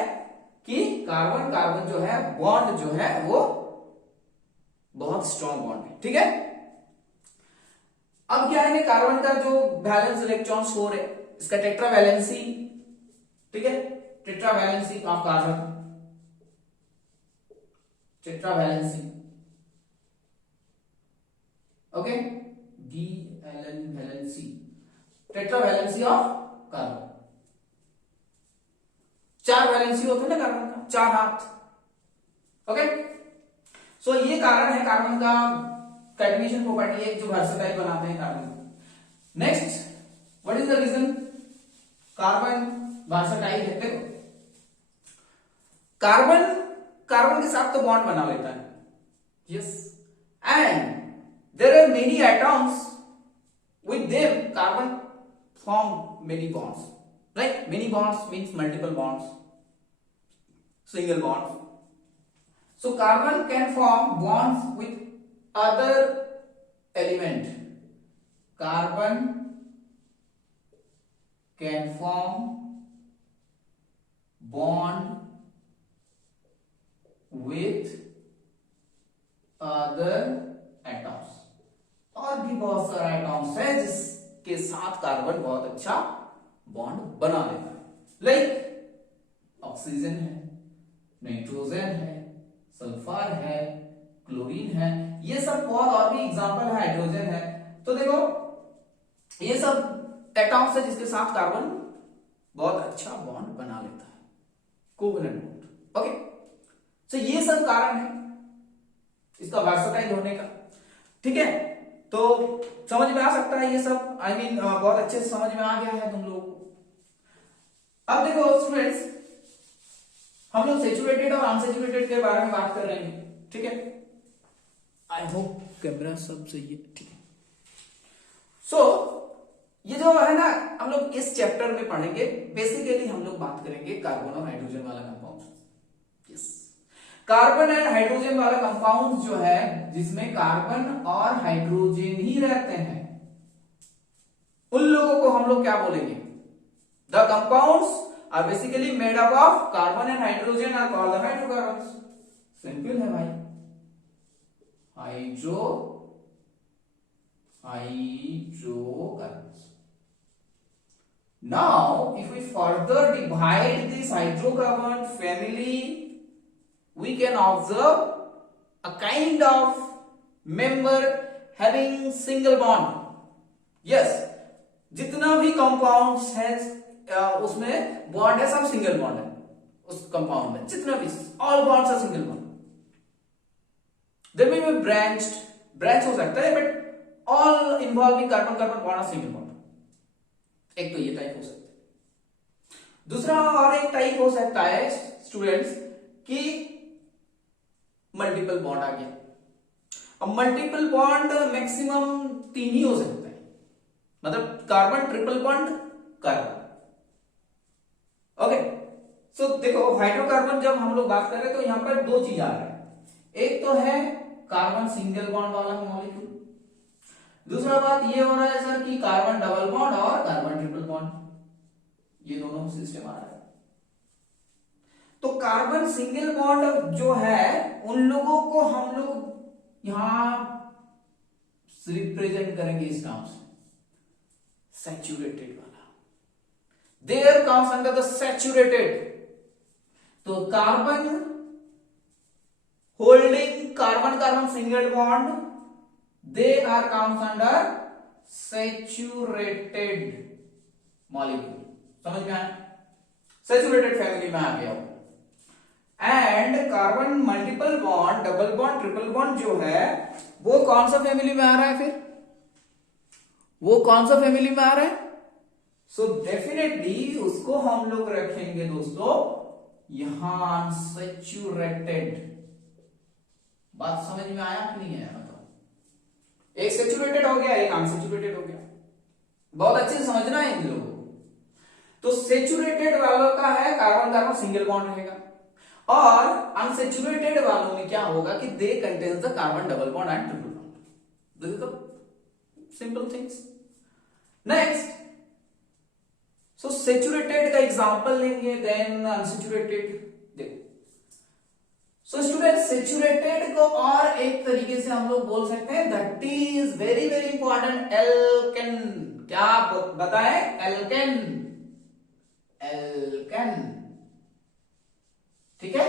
कि कार्बन कार्बन जो है बॉन्ड जो है वो बहुत स्ट्रांग बॉन्ड है, ठीक है? अब क्या है, कार्बन का जो वैलेंस इलेक्ट्रॉन 4 है, इसका टेट्रा वैलेंसी, ठीक है? Tetra valency of carbon, tetra valency, okay, DLN valency, tetra valency of carbon. 4 valency होते हैं ना कार्बन का, 4 हाथ, ओके? सो ये कारण है कार्बन का कैटेनेशन प्रॉपर्टी है जो वर्सेटाइल बनाते हैं carbon. Next, what is the reason carbon versatile है? देखो, कार्बन कार्बन के साथ तो बॉन्ड बना लेता है, yes, and there are many atoms with them carbon form many bonds, right? Many bonds means multiple bonds, single bonds. So carbon can form bonds with other element. Carbon can form bond with other atoms. और भी बहुत सारे atoms है जिसके साथ carbon बहुत अच्छा bond बना लेता है, लाइक ऑक्सीजन है, नाइट्रोजन है, सल्फर है, क्लोरीन है, ये सब बहुत, और भी एग्जांपल है, हाइड्रोजन है। तो देखो ये सब एटॉम्स है जिसके साथ कार्बन बहुत अच्छा बॉन्ड बना लेता है, कोवेलेंट बॉन्ड, ओके? तो ये सब कारण है इसका वर्सेटाइल होने का, ठीक है? तो समझ में आ सकता है ये सब, आई मीन बहुत अच्छे से समझ में आ गया है तुम लोगों को। अब देखो स्टूडेंट्स, हम लोग सैचुरेटेड और अनसैचुरेटेड के बारे में बात कर रहे हैं, ठीक है? आई होप कैमरा सब सही है, ठीक है? सो ये जो है ना हम लोग इस चैप्टर में पढ़ेंगे, बेसिकली हम लोग बात करेंगे कार्बन और हाइड्रोजन वाला compound, yes, carbon and hydrogen वाला कंपाउंड जो है जिसमें कार्बन और हाइड्रोजन ही रहते हैं, उन लोगों को हम लोग क्या बोलेंगे? The compounds are basically made up of carbon and hydrogen are called the hydrocarbons. Simple है भाई, hydrocarbons. Now, if we further divide this hydrocarbon family, we can observe a kind of member having single bond. Yes, जितना भी compounds है उसमें bond है, सब single bond है उस कंपाउंड में, जितना भी all bonds are single bond. There may be branch हो सकता है, but all involving carbon carbon bond are single bond. एक तो ये टाइप हो सकता है. दूसरा और एक टाइप हो सकता है स्टूडेंट्स कि मल्टीपल बॉन्ड आ गया. अब मल्टीपल बॉन्ड मैक्सिमम 3 ही हो सकता है, मतलब carbon triple bond carbon. Okay, so देखो हाइड्रोकार्बन जब हम लोग बात कर रहे हैं तो यहां पर 2 चीज आ रहा है. एक तो है कार्बन सिंगल बॉन्ड वाला मॉलिक्यूल, दूसरा बात ये हो रहा है सर कि कार्बन डबल बॉन्ड और कार्बन ट्रिपल बॉन्ड, ये दोनों सिस्टम आ रहा है. तो कार्बन सिंगल बॉन्ड जो है उन लोगों को हम लोग यहां रिप्रेजेंट करेंगे इस नाम से, सैचुरेटेड वाला. There comes under the saturated. तो carbon holding carbon carbon single bond, they are comes under saturated molecule. समझ में आया? Saturated family में आ गया. And carbon multiple bond double bond triple bond जो है वो कौन सा फैमिली में आ रहा है? फिर वो कौन सा फैमिली में आ रहा है? सो डेफिनेटली उसको हम लोग रखेंगे दोस्तों यहां सैचुरेटेड. बात समझ में आया कि नहीं आया? एक सैचुरेटेड हो गया, एक अनसैचुरेटेड हो गया. बहुत अच्छे से समझना है इन लोगों को. तो सैचुरेटेड वालों का है कार्बन कार्बन सिंगल बॉन्ड रहेगा, और अनसैचुरेटेड वालों में क्या होगा कि they contains the carbon double bond and triple bond. This is the simple things. Next, so saturated का एग्जांपल लेंगे, देन अनसैचुरेटेड. देखो, सो स्टूडेंट सैचुरेटेड को और एक तरीके से हम लोग बोल सकते हैं that is very very important, alkane. क्या बताएं? एल्केन. एल्केन, ठीक है,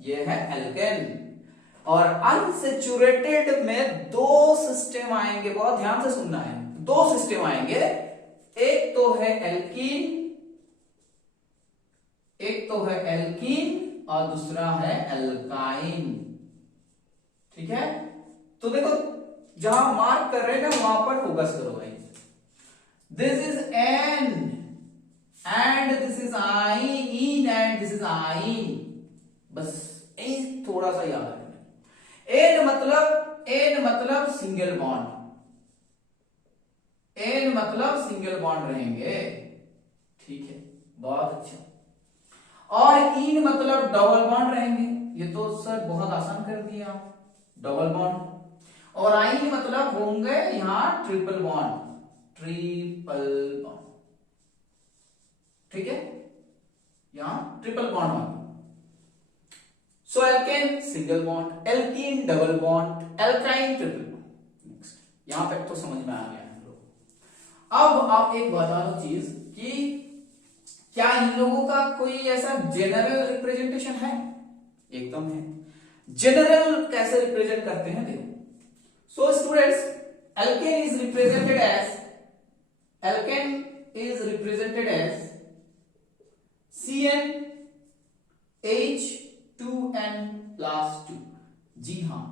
ये है एल्केन. और अनसैचुरेटेड में 2 सिस्टम आएंगे, बहुत ध्यान से सुनना है. 2 सिस्टम आएंगे, एक तो है एल्कीन, एक तो है एल्कीन और दूसरा है एल्काइन. ठीक है, तो देखो जहां मार्क कर रहे हैं ना वहां पर फोकस करो भाई. This is an and this is आइन एंड दिस इज आइन. बस एन थोड़ा सा याद रखना. एन मतलब सिंगल बॉन्ड, एन मतलब सिंगल बॉन्ड रहेंगे. ठीक है, बहुत अच्छा. और इन मतलब डबल बॉन्ड रहेंगे. ये तो सर बहुत आसान कर दिया, डबल बॉन्ड. और आइन मतलब होंगे यहां ट्रिपल बॉन्ड, ट्रिपल बॉन्ड. ठीक है, यहां ट्रिपल बॉन्ड होंगे. So alkane single bond, alkene double bond, alkyne triple bond. Next, यहां तक तो समझ में आ गया हम लोग. अब आप एक बता दो चीज कि क्या इन लोगों का कोई ऐसा जनरल रिप्रेजेंटेशन है? एकदम है. जनरल कैसे रिप्रेजेंट करते हैं देखो. So students, alkane is represented as CnH2n+2. जी हां,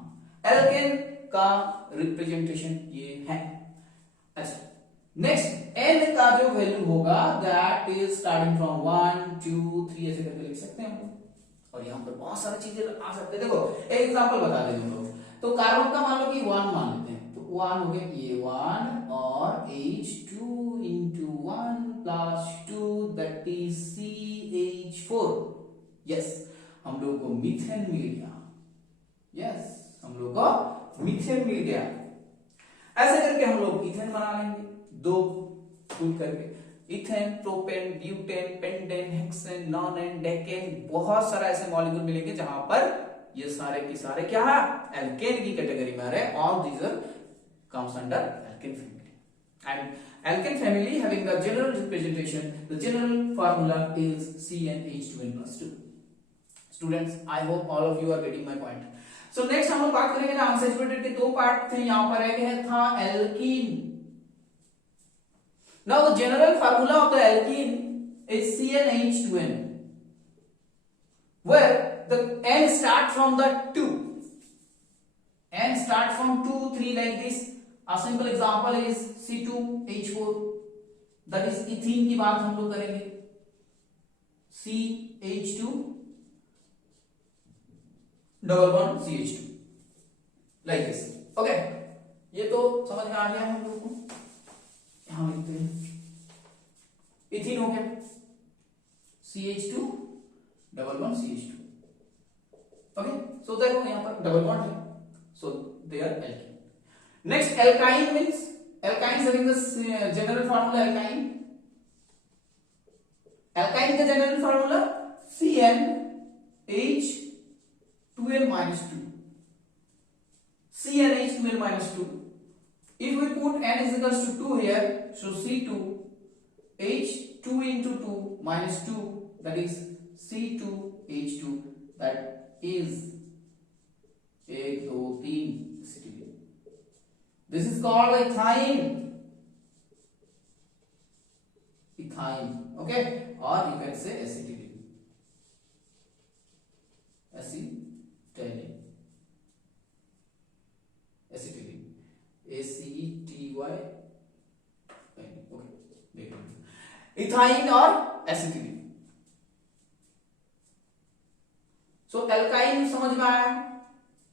एल्केन का रिप्रेजेंटेशन ये है. अच्छा, नेक्स्ट n का जो वैल्यू होगा दैट इज स्टार्टिंग फ्रॉम 1 2 3 ऐसे करके लिख सकते हैं हम लोग. और यहां पर बहुत सारी चीजें आ सकते हैं. देखो एक एग्जांपल बता दें हम लोग. तो कार्बन का मान लो कि 1 मान लेते हैं, तो 1 हो गया ये 1 और H2 into 1 plus 2 that is CH4. Yes, हम लोग को मीथेन मिल गया. यस, हम लोग को मीथेन मिल गया. ऐसे करके हम लोग इथेन बना लेंगे 2 फुल करके. Ethane, propane, butane, pentane, hexane, nonane, decane, बहुत सारा ऐसे मॉलिक्यूल मिलेंगे जहां पर ये सारे के सारे क्या है? एल्केन की कैटेगरी में आ रहे हैं. All these comes under alkane. alkane family. And alkane family having the general representation, the general formula is CnH2n plus 2. Students, I hope all of you are getting my point. So next हम लोग बात करेंगे ना unsaturated के दो part थे, यहाँ पर एक था alkene. Now the general formula of the alkene is CnH2n, where the N start from the 2. N start from 2, 3 like this. A simple example is C2H4. That is ethene की बात हम लोग करेंगे. CH2 double bond CH2 like this. Okay, ये तो समझ में आ गया हम लोग को. यहां लिखते हैं इथीन हो गया, CH2 double bond CH2. Okay, so देखो यहां पर डबल बॉन्ड है, so they are alkene. Next, alkyne means alkyne having the general formula alkyne. Alkyne का general formula CnH2n minus 2. CnH2n minus 2. If we put n is equals to 2 here, so C2H2 into 2 minus 2, that is C2H2, that is 1 2 3 acetyl. This is called ethyne. Ethyne, okay, or you can say acetylene. Acetylene. Acetylene. ACETY. Okay, देखो ethyne or acetylene. So alkyne समझ में आया,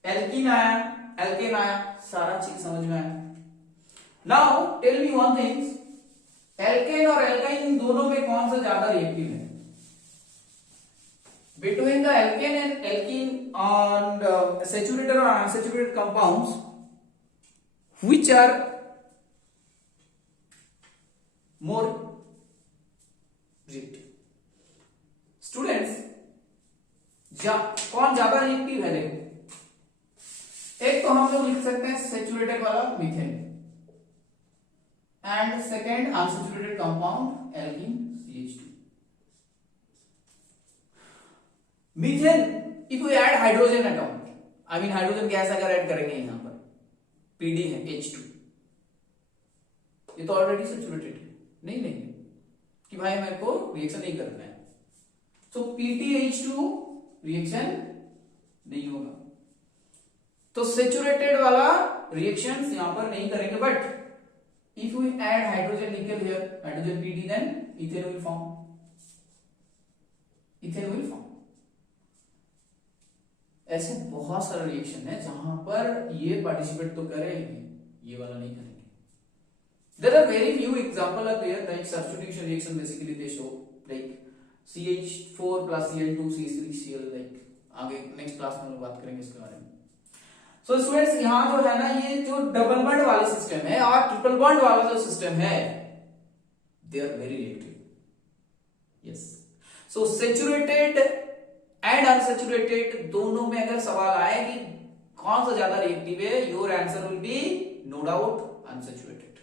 alkene आया, alkene आया, सारा चीज समझ में आया. Now tell me one things, alkane और एल्काइन दोनों में कौन सा ज्यादा रिएक्टिव है? Between the alkane and alkene on saturated और unsaturated compounds, which are more reactive? Students, कौन ज्यादा रिएक्टिव है? देखो, एक तो हम लोग लिख सकते हैं सैचुरेटेड वाला methane, and second unsaturated compound alkene CH2. Methane, if you add hydrogen atom, I mean hydrogen gas अगर ऐड करेंगे यहां पर, PD है H2, ये तो ऑलरेडी सैचुरेटेड है, नहीं लेंगे कि भाई मेरे को रिएक्शन नहीं करना है, तो PTH2 रिएक्शन नहीं होगा. तो सैचुरेटेड वाला रिएक्शंस यहां पर नहीं करेंगे. But if we add hydrogen nickel here, hydrogen PD, then ethane will form. Ethane will form. ऐसे बहुत सारे रिएक्शन है जहां पर ये पार्टिसिपेट तो करेंगे, ये वाला नहीं करेंगे. There are very few examples are there, like substitution reaction basically they show, like CH4 plus Cl2 CH3Cl, like आगे नेक्स्ट क्लास में हम लोग बात करेंगे इसके बारे में. सो स्टूडेंट्स, यहां जो है ना, ये जो डबल बॉन्ड वाला सिस्टम है और ट्रिपल बॉन्ड वाला जो सिस्टम है, they are very reactive. Yes, so saturated and unsaturated दोनों में अगर सवाल आए कि कौन सा ज्यादा रिएक्टिव है, your answer will be no doubt unsaturated,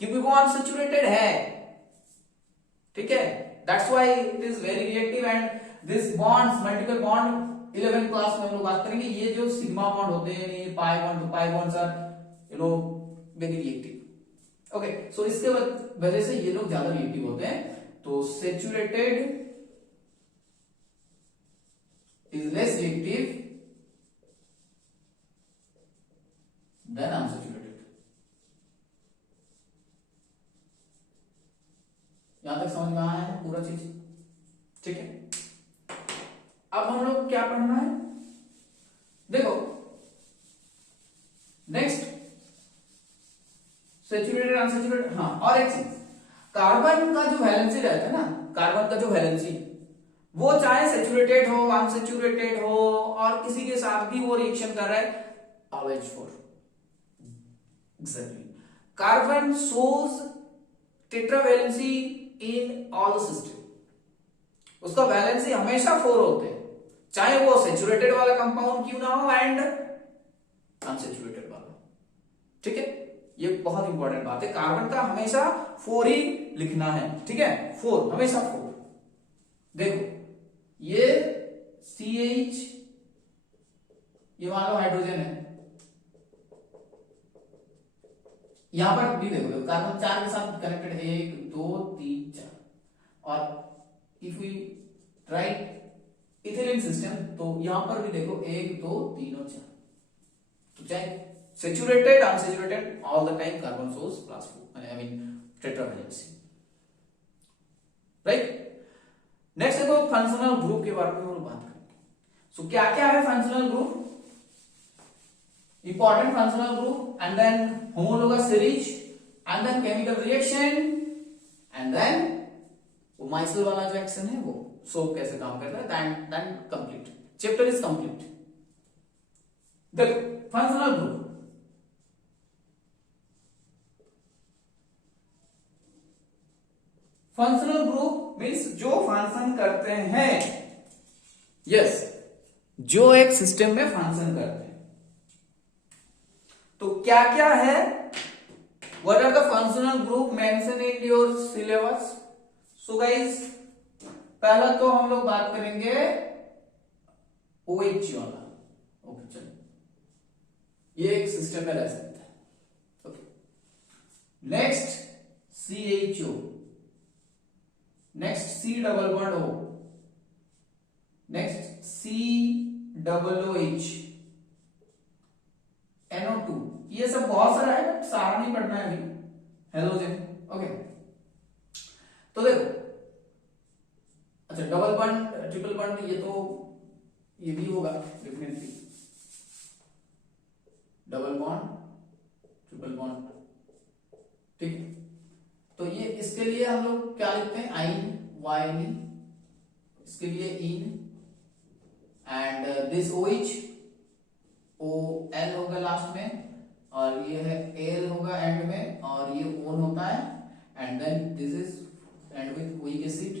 क्योंकि वो अनसैचुरेटेड है. ठीक है, that's why it is very reactive. And this bonds, multiple bond 11th class में हम लोग बात करेंगे. ये जो सिग्मा बॉन्ड होते हैं, ये पाई बॉन्ड, तो pi bonds are very reactive. Okay, so इसके वजह से ये लोग ज्यादा रिएक्टिव होते हैं. तो saturated is less reactive than unsaturated. यहां तक समझ में आया है पूरा चीज? ठीक है, अब हम लोग क्या पढ़ना है? देखो, नेक्स्ट सैचुरेटेड अनसैचुरेटेड. हाँ, और एक चीज, कार्बन का जो वैलेंसी रहता है ना, कार्बन का जो वैलेंसी, वो चाहे सैचुरेटेड हो, अनसैचुरेटेड हो, और किसी के साथ भी वो रिएक्शन कर रहा है, OH4. Exactly, carbon shows tetravalency in all system. उसका वैलेंसी हमेशा 4 होते हैं, चाहे वो सैचुरेटेड वाला कंपाउंड क्यों ना हो एंड अनसैचुरेटेड वाला. ठीक है, ये बहुत इंपॉर्टेंट बात है, कार्बन का हमेशा 4 ही लिखना है, ठीक है, 4 हमेशा 4। देखो ये CH, ये मान लो हाइड्रोजन है, यहां पर भी देखो कार्बन 4 के साथ कनेक्टेड है, 1 2 3 4। और if we write ethylene system, तो यहां पर भी देखो 1 2 3 और 4, तो चाहे saturated unsaturated all the time carbon source plus 4, I mean tetravalency, right. Next देखो फंक्शनल ग्रुप के बारे में हम लोग बात करेंगे। सो क्या क्या है functional group, important functional group, and then homologous series, and then chemical reaction, and then वो माइसल वाला जो एक्शन है वो सोप कैसे काम करता है, then complete chapter is complete. देखो functional group, functional group means जो फंक्शन करते हैं, यस, जो एक सिस्टम में फंक्शन करते हैं। तो क्या क्या है, what are the functional group mention in your syllabus. So guys पहला तो हम लोग बात करेंगे OH वाला, ओके चलिए, ये एक सिस्टम में रह सकता है, okay. Next CHO, next C double bond O, next COOH, NO2, ये सब बहुत सारा है बट सारा नहीं पढ़ना है अभी, हेलोजन, ओके। तो देखो अच्छा डबल बॉन्ड ट्रिपल बॉन्ड, ये तो ये भी होगा definitely, double bond triple bond, ठीक है। तो ये इसके लिए हम लोग क्या लिखते हैं, आइन वाइन, इसके लिए इन, एंड दिस OH OL होगा लास्ट में, और ये है Al होगा एंड में, और ये ओन होता है, and then this is and with weak acid,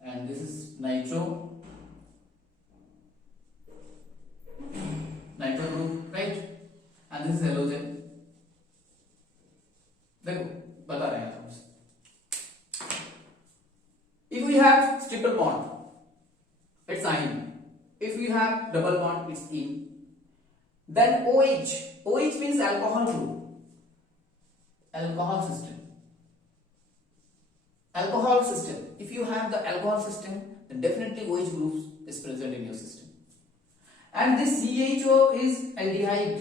and this is nitro group, right, and this is halogen. देखो बता रहे हैं हमसे, if we have triple bond it's ine, if we have double bond it's ene, then OH means alcohol group, alcohol system, if you have the alcohol system then definitely OH group is present in your system, and this CHO is aldehyde,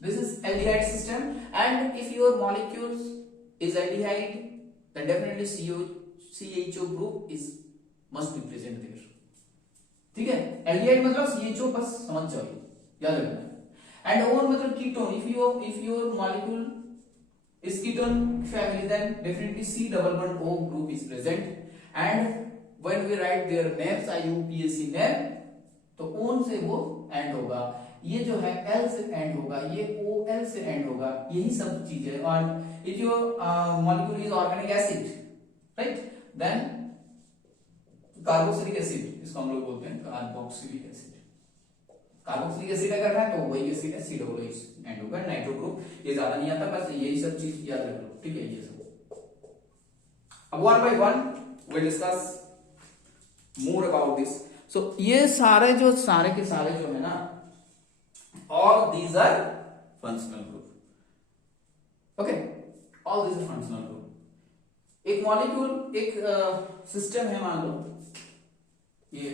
this is aldehyde system, and if your molecules is aldehyde then definitely CHO group is must be present there, ठीक है। aldehyde मतलब CHO, बस समझ जाओ, याद रखना। and O मतलब ketone, if your molecule is ketone family then definitely C double bond O group is present, and when we write their names IUPAC name, तो ON से वो एंड होगा, ये जो है L से एंड होगा, ये OL से एंड होगा, यही सब चीजें। और if your molecule is organic acid, right, then carboxylic acid, इसको हम लोग बोलते हैं कार्बोक्सिलिक एसिड, कार्बोक्सिलिक एसिड अगर है तो वही एसिड है, COOH एंड होगा, नाइट्रो ग्रुप, ये ज्यादा नहीं आता, बस यही सब चीज याद रख लो, ठीक है। ये सब अब one by one we discuss more about this. So ये सारे के सारे जो है ना, all these are functional group, okay, all these are functional group। एक मॉलिक्यूल, एक सिस्टम है, मान लो ये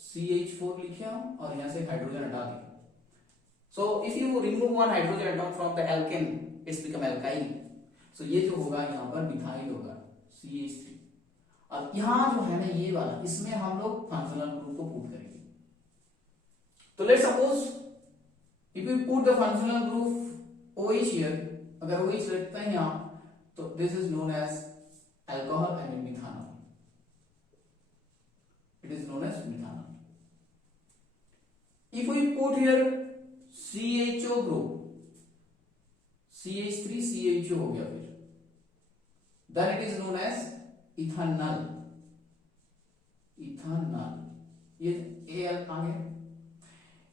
CH4 लिखे हम और यहां से हाइड्रोजन हटा दिया, so if you remove one hydrogen atom from the alkane it's become alkyl, so ये जो होगा यहाँ पर मिथाइल होगा CH3। अब यहाँ जो है ना ये वाला, इसमें हम लोग फंक्शनल ग्रुप को पुट करेंगे। तो let's suppose if we put the functional group OH here, अगर OH रखते हैं यहाँ, तो this is known as alcohol, I mean methanol, it is known as methanol. If we put here CHO group, CH3 CHO हो गया, फिर then it is known as ethanol, ये AL आ गया।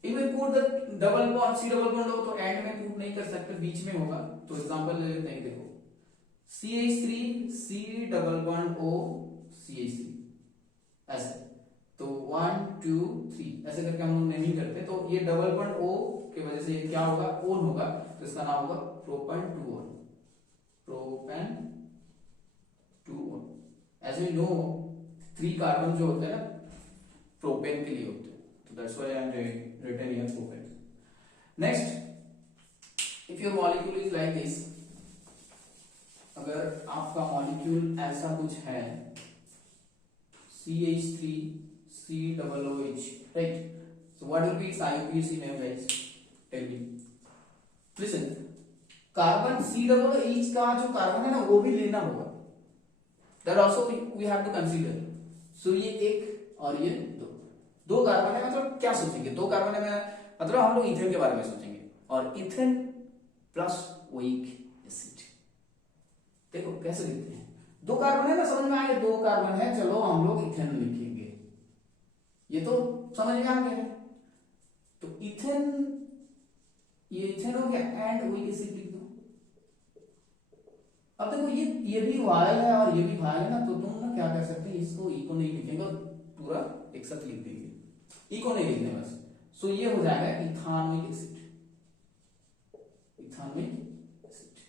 If we put the double bond C double bond हो तो and में put नहीं कर सकते, बीच में होगा। तो एग्जांपल ले लेते हैं, देखो CH3 C double bond O CH3 ऐसे। तो 1 2 3 ऐसे करके हम लोग नेमिंग करते हैं। तो ये डबल बॉन्ड O की वजह से ये क्या होगा, ओन होगा, तो इसका नाम होगा propane 2 one, propane 2 one. As we know 3 carbon जो होते हैं ना प्रोपेन के लिए होते हैं, तो that's why I am written here propane. Next, if your molecule is like this, अगर आपका मॉलिक्यूल ऐसा कुछ है CH3 COOH, right? So what will be its IUPAC name, guys? Tell me. Listen, carbon COOH का जो carbon है ना वो भी लेना होगा, that also we have to consider. So ये एक और ये दो कार्बन है, मतलब क्या सोचेंगे, 2 कार्बन है में मतलब हम लोग इथेन के बारे में सोचेंगे, और इथेन प्लस ओइक एसिड। देखो कैसे लिखते हैं, 2 कार्बन है ना, समझ में आ गया, 2 कार्बन है, चलो हम लोग इथेन लिखेंगे, ये तो समझ में आ गया है। तो इथेन, ये इथेन हो गया एंड ओइक एसिड लिख दो। अब देखो ये भी वायल है और ये भी वायल है ना, तो तुम ना क्या कर सकते हैं, इसको ई को नहीं लिखेंगे और पूरा एक साथ लिख देंगे, ई को नहीं लिखने बस। सो ये हो जाएगा इथानोइक एसिड, इथानोइक एसिड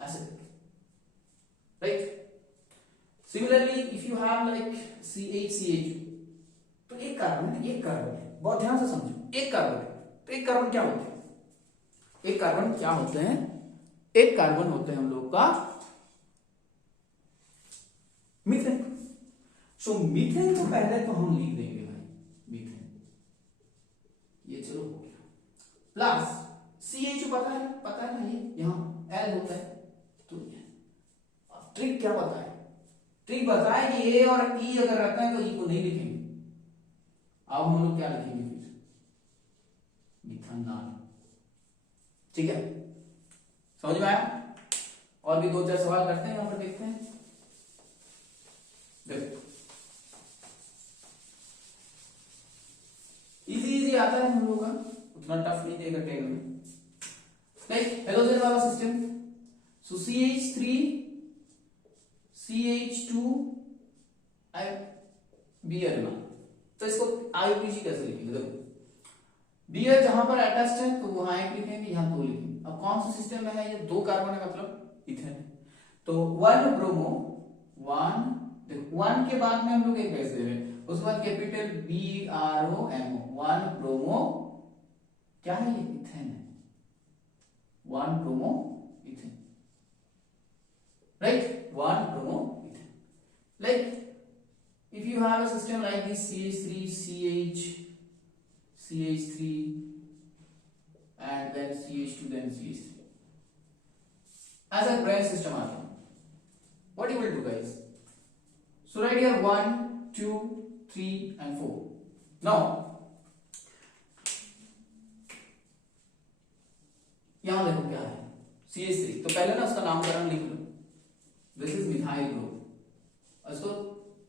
ऐसे, right. Similarly if you have like CH तो एक कार्बन है, एक कार्बन है, बहुत ध्यान से समझो, एक कार्बन है, तो एक कार्बन क्या होते हैं, एक कार्बन क्या होते हैं, एक कार्बन होते हैं हम लोग का मीथेन। सो मीथेन तो पहले तो हम लिख देंगे भाई, मीथेन, ये चलो हो गया, प्लस CH पता है ना, ये यहां L होता है, तो ये ट्रिक क्या बताए, ट्रिक बताए कि ए और ई अगर रहता है तो ई को नहीं लिखेंगे। अब हम लोग क्या लिखेंगे फिर, मिथानॉल, ठीक है, समझ में आया। और भी 2-4 सवाल करते हैं, यहां पर देखते हैं। देखो इजी आता है हम लोग का, उतना टफ नहीं देगा 10 में। लाइक हेलोजन वाला सिस्टम, सो CH3 CH2 बियर ना, तो इसको IUPAC कैसे लिखेंगे, देखो बियर जहां पर अटैच्ड है तो वहां एक लिखेंगे, यहां 2 लिखेंगे। अब कौन सा सिस्टम में है, ये 2 कार्बन है मतलब इथेन, तो 1 ब्रोमो 1, देखो 1 के बाद में हम लोग एक गैस दे रहे हैं, उसके बाद कैपिटल BROMO, 1 ब्रोमो, क्या है ये, इथेन है, 1 bromo ethane, right, 1 bromo ethane. Like if you have a system like this CH3 CH3 and then CH2 then CH3 as a branch system atom, what you will do guys, so write here 1 2 3 and 4. Now यहां देखो क्या है CH3, तो पहले ना उसका नामकरण लिख लो, दिस इज मिथाइल ग्रुप, इसको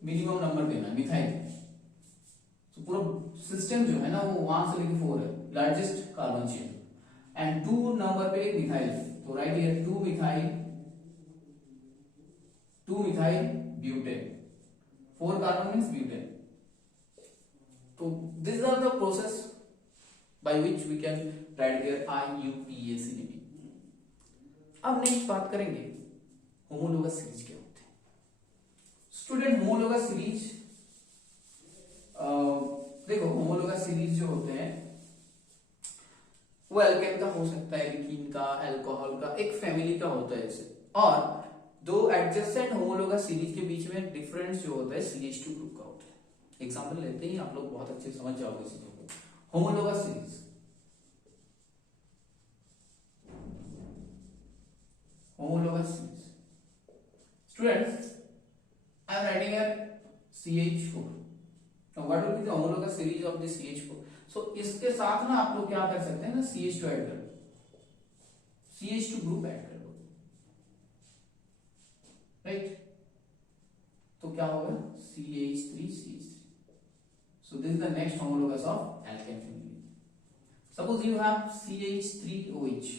मिनिमम नंबर देना है मिथाइल, तो पूरा सिस्टम जो है ना वो 1 से लेकर 4 है, largest carbon chain, and 2 number पे मिथाइल, तो right here 2 methyl butane, 4 carbon means butane. तो this are the process by which we can write here IUPAC naming. अब नेक्स्ट बात करेंगे होमोलोगस सीरीज क्या होते हैं। स्टूडेंट होमोलोगस सीरीज, देखो होमोलोगस सीरीज जो होते हैं वो एल्केन का हो सकता है, एल्कीन का, अल्कोहल का, एक फैमिली का होता है इसे, और 2 एडजेसेंट होमोलोगस सीरीज के बीच में डिफरेंस जो होता है CH2 ग्रुप का होता है। एग्जांपल लेते ही आप लोग बहुत अच्छे से समझ जाओगे इसी को। Homologous series, homologous series, students I am writing here CH4, now what will be the homologous series of this CH4, so इसके साथ ना आप लोग क्या कर सकते हैं ना, CH2 ऐड कर लो, CH2 ग्रुप ऐड कर लो, राइट, तो क्या होगा CH3 CH3, so this is the next homologous of alkane family। Suppose you have CH3OH.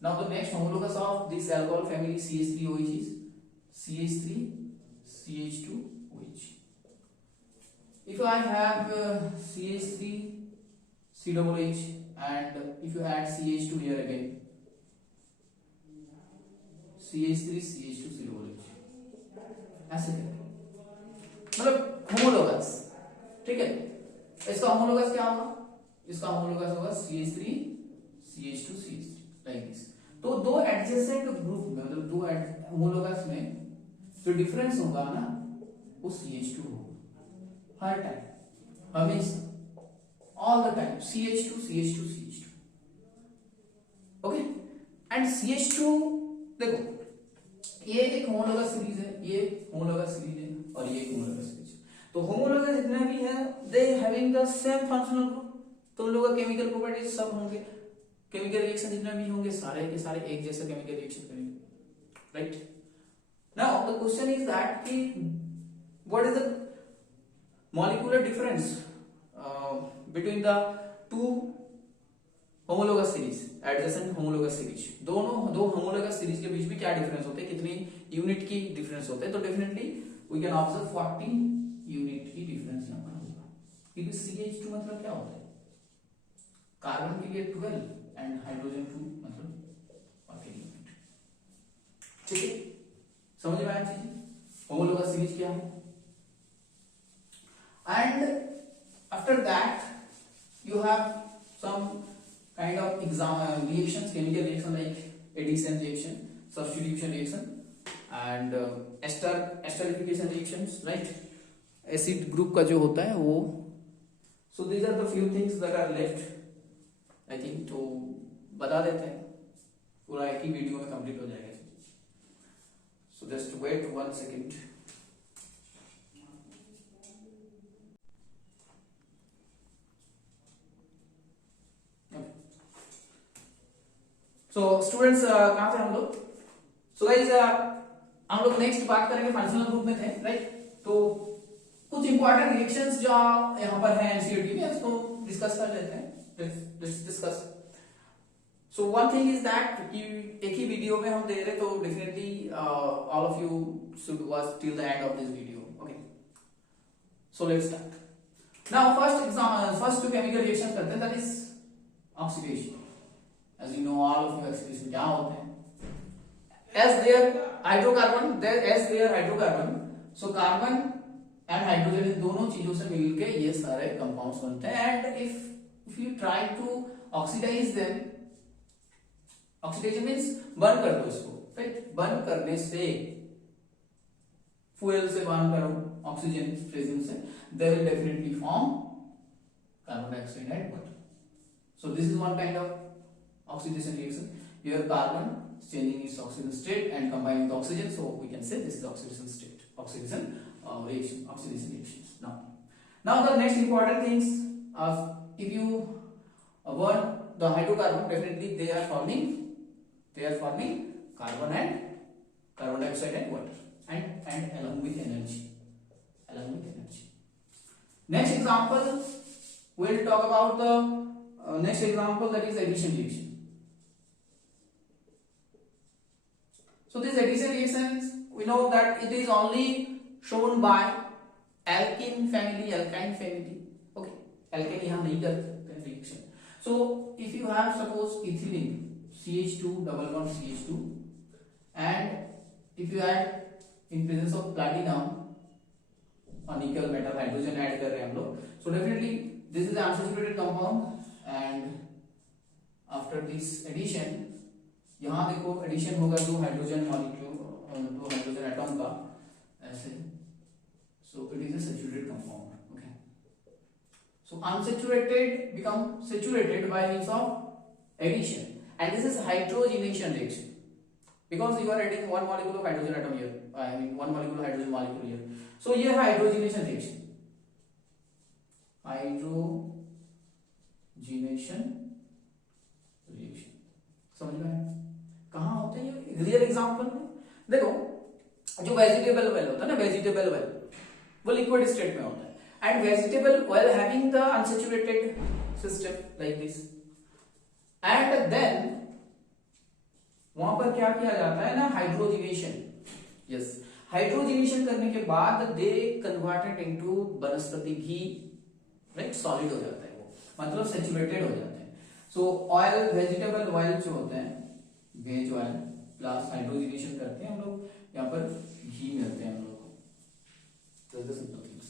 Now the next homologous of this alcohol family CH3OH is CH3CH2OH. If I have CH3COOH and if you add CH2 here again, CH3CH2COOH, ऐसे करके मतलब homologous, ठीक है। इसका homologous क्या होगा? इसका homologous होगा CH3CH2CH3 लाइक दिस। तो दो एडजेसेंट ग्रुप में मतलब दो होमोलोगस में जो डिफरेंस होगा ना वो CH2 होगा हर टाइम, हमेशा, all the time CH2 CH2 CH2। Okay, and CH2 देखो ये एक होमोलोगस सीरीज है, ये होमोलोगस सीरीज है और ये एक होमोलोगस सीरीज। तो होमोलोगस जितने भी है they having the same functional group. तो उन लोगों का केमिकल प्रॉपर्टीज सब होंगे, केमिकल रिएक्शन जितने भी होंगे सारे के सारे एक जैसा केमिकल रिएक्शन करेंगे, right. Now the question is that कि what is the molecular difference between the two homologous series, adjacent homologous series. दोनों दो होमोलोगस सीरीज के बीच में क्या डिफरेंस होते हैं, कितनी यूनिट की डिफरेंस होते हैं? तो definitely we can observe 14 unit की डिफरेंस यहां पर होगा, क्योंकि CH2 मतलब क्या होता है, कार्बन के लिए 12 एंड हाइड्रोजन 2 मतलब 14 यूनिट। ठीक है, समझ में आया चीज, होमोलोगस सीरीज क्या है। And after that you have some kind of reactions, chemical reaction like addition reaction, substitution reaction and esterification reactions, right? Acid group का जो होता है वो, so these are the few things that are left I think, तो बता देते हैं, पूरा एक ही वीडियो में कंप्लीट हो जाएगा। So just wait 1 second. So students कहां थे हम लोग? सो गाइस हम लोग नेक्स्ट बात करेंगे फंक्शनल ग्रुप में थे, राइट। तो कुछ इंपॉर्टेंट रिएक्शंस जो यहाँ पर है एनसीईआरटी में, इसको डिस्कस कर लेते हैं। Let's discuss. So one thing is that कि एक ही वीडियो में हम दे रहे, तो definitely all of you should watch till the end of this video, okay. So let's start now. First two chemical reaction करते हैं, that is oxidation. As you know, all of you oxidation क्या होते हैं? As their hydrocarbon, so carbon and hydrogen इन दोनों चीजों से मिलके ये सारे कंपाउंड्स बनते हैं। And if you try to oxidize them, oxidation means burn कर दो इसको, right? बर्न करने से, फ्यूल से बर्न करो ऑक्सीजन प्रेजेंस से, they will definitely form carbon dioxide and water. So this is one kind of oxidation reaction. Here carbon is changing its oxidation state and combining with oxygen, so we can say this is oxidation state, oxidation reactions. Now the next important things are, if you burn the hydrocarbon, definitely they are forming carbon and carbon dioxide and water, and along with energy. Next example, we'll talk about the next example, that is addition reaction. So these addition reactions, we know that it is only shown by alkyne family. Okay, alkyne यहाँ नहीं करते reaction. So if you have suppose ethylene CH2 double bond CH2, and if you add in presence of platinum or nickel metal hydrogen add कर रहे हैं हम लोग, so definitely this is the unsaturated compound, and after this addition, यहाँ देखो addition होगा दो hydrogen molecule, दो हाइड्रोजन एटम का ऐसे, so it is a saturated compound, okay. So unsaturated become saturated by means of addition, and this is hydrogenation reaction, because you are adding one molecule of hydrogen atom here, I mean one molecule hydrogen molecule here, so ये है hydrogenation reaction. Hydrogenation reaction समझ में आया? कहां होते हैं ये real example में? देखो जो वेजिटेबल ऑयल होता है ना, वेजिटेबल ऑयल वो लिक्विड स्टेट में होता है, and vegetable oil having the unsaturated system like this. And then वहां पर क्या किया जाता है ना, हाइड्रोजिनेशन. यस, हाइड्रोजिनेशन करने के बाद दे कन्वर्टेड इनटू वनस्पति घी, राइट, सॉलिड हो जाता है वो, मतलब सेचुरेटेड हो जाते हैं. सो ऑयल, वेजिटेबल ऑयल जो होते हैं, वेज ऑयल प्लस हाइड्रोजिनेशन करते हैं हम लोग, यहाँ पर घी मिलते हैं हम लोग को. So the simple things,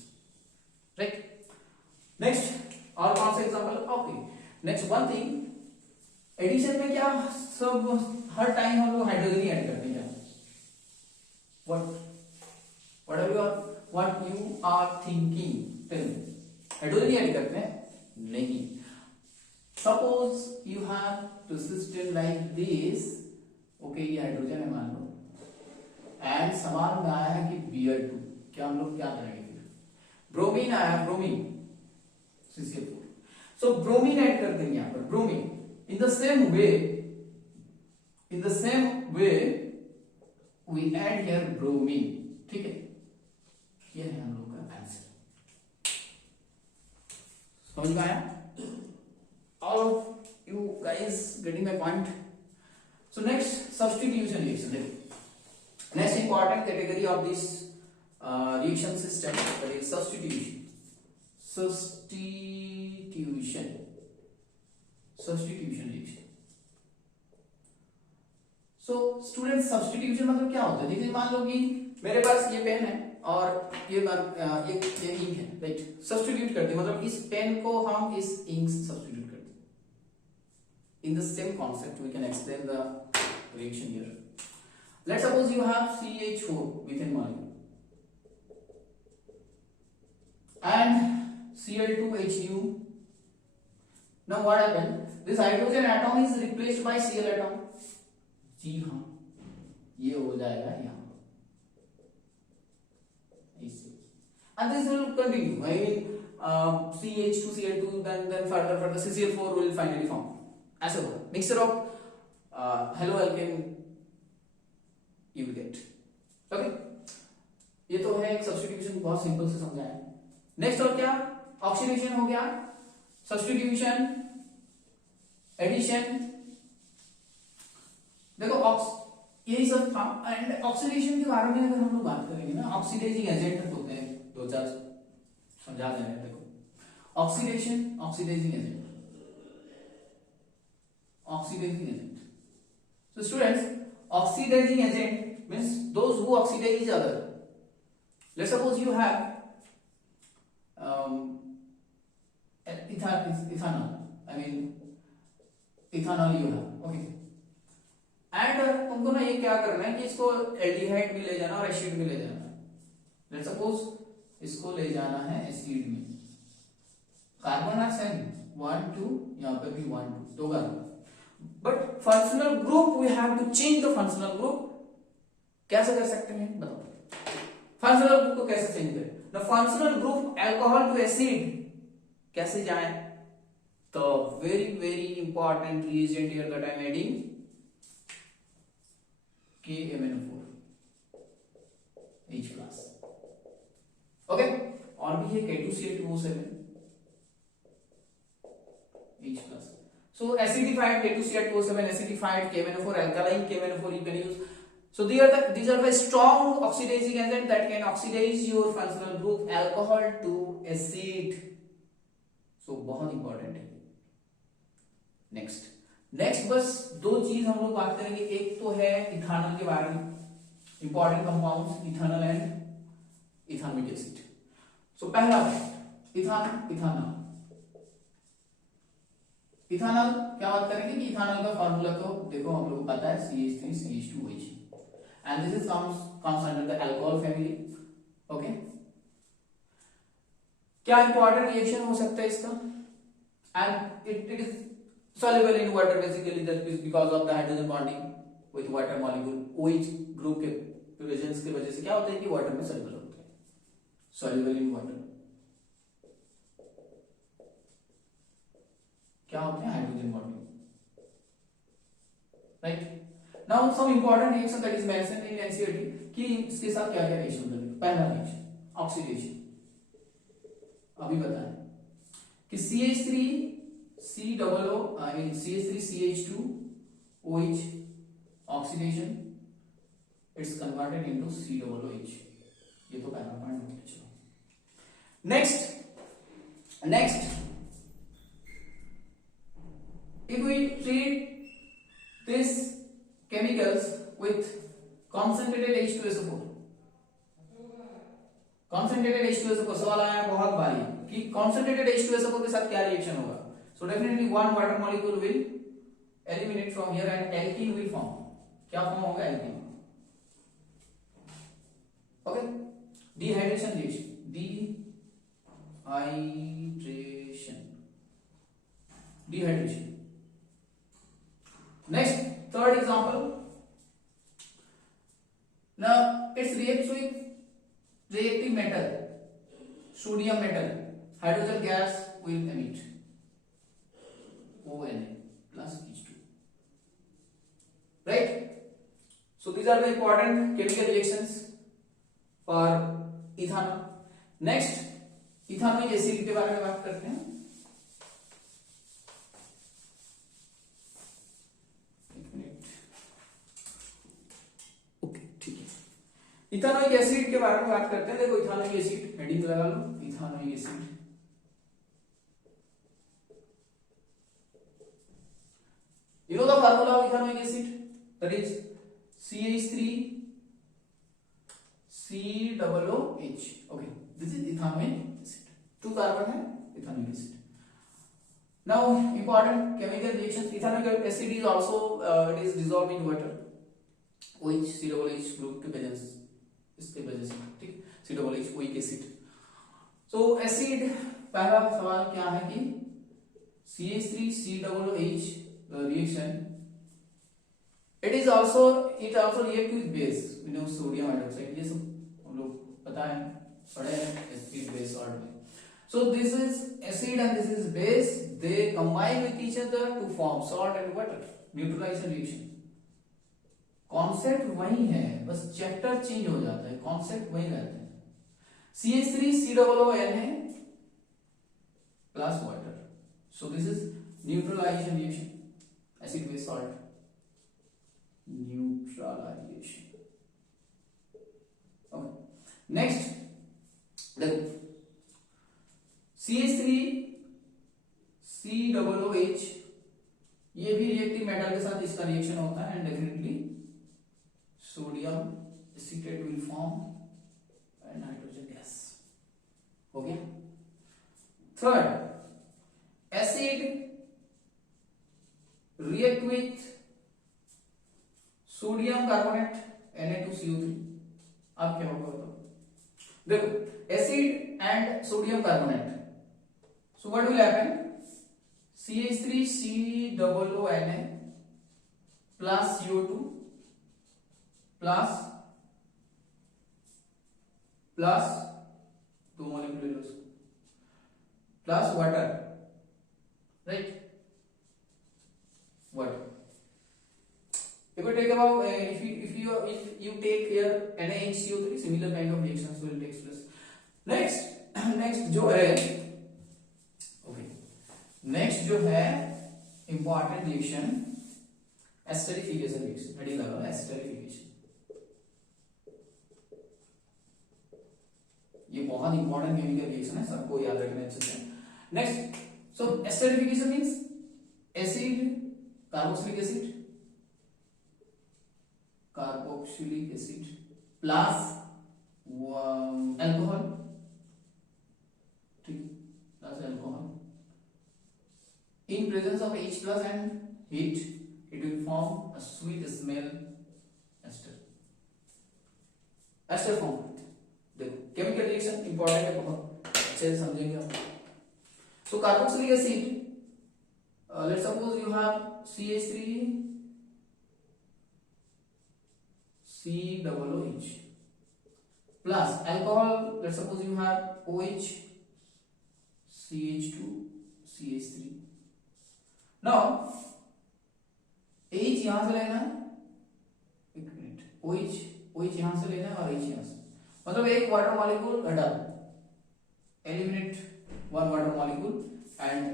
right? Next और कौन सा example? Okay, next one thing, addition में क्या सब हर टाइम हम लोग हाइड्रोजन ही ऐड करते हैं. What you are thinking, tell me, hydrogen ही ऐड करते हैं? नहीं. Suppose you have two system like this. Okay, ये हाइड्रोजन है मान लो, एंड सवाल में आया है कि Br2, क्या हम लोग क्या करेंगे फिर? ब्रोमीन आया, ब्रोमीन CCl4. सो ब्रोमीन ऐड कर देंगे यहां पर, bromine. In the same way we add here bromine. ठीक है, ये है हम लोग का आंसर. समझ में आया? All of you guys getting my point? So next, substitution reaction. Next important category of this reaction system, that is substitution. Substitution reaction. So students, substitution मतलब क्या होता है? देखिए, मान लो कि मेरे पास ये पेन है और ये इंक है, राइट. सब्स्टिट्यूट करते हैं, मतलब इस पेन को हम इस इंक से सब्स्टिट्यूट करते हैं. In the same concept, we can explain the reaction here. Let's suppose you have CH4 within molecule and Cl2H nu. Now what happened? This hydrogen atom is replaced by Cl atom. जी हाँ, ये हो जाएगा यहाँ ऐसे, and this will continue. I mean CH2 Cl2, then further CCl4 will finally form. ऐसा होगा, mixture of haloalkane you will get. Okay, ये तो है एक सब्स्टिट्यूशन, बहुत सिंपल से समझाया. नेक्स्ट और क्या? ऑक्सीडेशन हो गया, सब्स्टिट्यूशन, एडिशन. देखो यही सब था. एंड ऑक्सीडेशन के बारे में अगर हम लोग बात करेंगे ना, ऑक्सीडाइजिंग एजेंट होते हैं, दो चार समझा दे रहे हैं. देखो, oxidation, oxidizing agent, oxidizing agent. So students, oxidizing agent means those who oxidize each other. Let's suppose you have ethanol. I mean ethanol you have, okay. And तुमको ना ये क्या करना है कि इसको एल्डिहाइड में ले जाना और एसिड में ले जाना. Let's suppose इसको ले जाना है एसिड में. कार्बन आर सेम 1 2, यहाँ पे भी 1 2, दो carbon. But functional group we have to change the functional group. कैसे कर सकते हैं बताओ? फंक्शनल ग्रुप को कैसे चेंज करें? The functional group alcohol to acid कैसे जाए? तो very very important reagent here that I am adding KMnO4 H+. Okay, और भी है K2Cl2O7 H+. So acidified K2Cl2O7, acidified KMnO4, alkaline KMnO4 you can use. So these are the strong oxidizing agent that can oxidize your functional group alcohol to acid. So बहुत important है. Next बस दो चीज हम लोग बात करेंगे. एक तो है इथानॉल के बारे में, important compounds ethanol and ethanoic acid. So पहला इथानॉल. इथानॉल क्या बात करेंगे कि इथानॉल का फार्मूला तो देखो हम लोग को पता है, CH3CH2OH, and this is comes under the alcohol family. Okay, क्या इंपॉर्टेंट रिएक्शन हो सकता है इसका? and it is soluble in water basically, that is because of the hydrogen bonding with water molecule. OH group के presence की वजह से क्या होता है कि वाटर में soluble होता है, soluble in water. क्या होते हैं? Hydrogen bonding, right. Now some important reaction that is mentioned in NCERT कि इसके साथ क्या क्या रिएक्शन होते हैं. पहला रिएक्शन ऑक्सीडेशन. अभी बताएं कि CH3 C double O, I mean CH3CH2 OH oxidation, it's converted into C double OH. ये तो पहला पॉइंट हो गया. चलो next if we treat these chemicals with concentrated H2SO4, concentrated H2SO4 सवाल आया बहुत बारी कि concentrated H2SO4 के साथ क्या रिएक्शन होगा. So definitely one water molecule will eliminate from here and alkene will form. क्या फॉर्म होगा? alkene. Okay, dehydration reaction, dehydration. Next, third example. Now it reacts with reactive metal, sodium metal, hydrogen gas will emit ONA plus H2. Right? So these are the important chemical reactions for ethanol. Next, ethanoic acid के बारे में बात करते हैं. Okay, ठीक है. Ethanoic acid के बारे में बात करते हैं. देखो इथानोइक एसिड हेडिंग लगा लो. Ethanoic acid, you know the formula of ethanoic acid, that is CH3 COOH. Okay, this is ethanoic acid. Two carbon है, ethanoic acid. Now important chemical reactions. Ethanoic acid is also it is dissolved in water. OH COOH group के वजह से, इसके वजह से, ठीक. COOH OH acid. So acid, पहला सवाल क्या है कि CH3 COOH reaction, it also react with base. We know sodium hydroxide. ये सब हम लोग पता है, पढ़े हैं acid base salt में. So this is acid and this is base. They combine with each other to form salt and water. Neutralization reaction. Concept वही है, बस चैप्टर चेंज हो जाता है, कॉन्सेप्ट वही रहता है. CH3 COONA plus water. So this is neutralization reaction. Acid base salt, neutralization. Okay. Next, the CH3 COOH, ये भी रिएक्टिव मेटल के साथ इसका रिएक्शन होता है, and definitely sodium acetate will form and nitrogen gas. हो गया. Third, acid react with sodium carbonate Na2CO3. अब क्या होगा बताओ. देखो acid and sodium carbonate. So what will happen? CH3COONA plus CO2 plus दो मॉलिक्यूल ले लो plus water, right? What? If you take about if you take here NaHCO3, similar kind of reactions will take place. Next जो है, okay, next जो है important reaction, esterification reaction. Heading लगा लो, esterification. ये बहुत important chemical reaction है, सबको याद रखना अच्छे से. Next, so esterification means acid, carboxylic acid plus alcohol, ठीक, plus alcohol in presence of H plus and heat, it will form a sweet smell ester. Ester form. देखो केमिकल रिएक्शन इंपॉर्टेंट है, बहुत अच्छे से समझेंगे आप. So carboxylic acid, let's suppose you have CH3 COOH plus alcohol, let's suppose you have OH CH2 CH3. now H यहां से लेना है, एक मिनट, OH यहां से लेना है और H यहां से, मतलब एक वाटर मॉलिक्यूल हटा, eliminate one water molecule and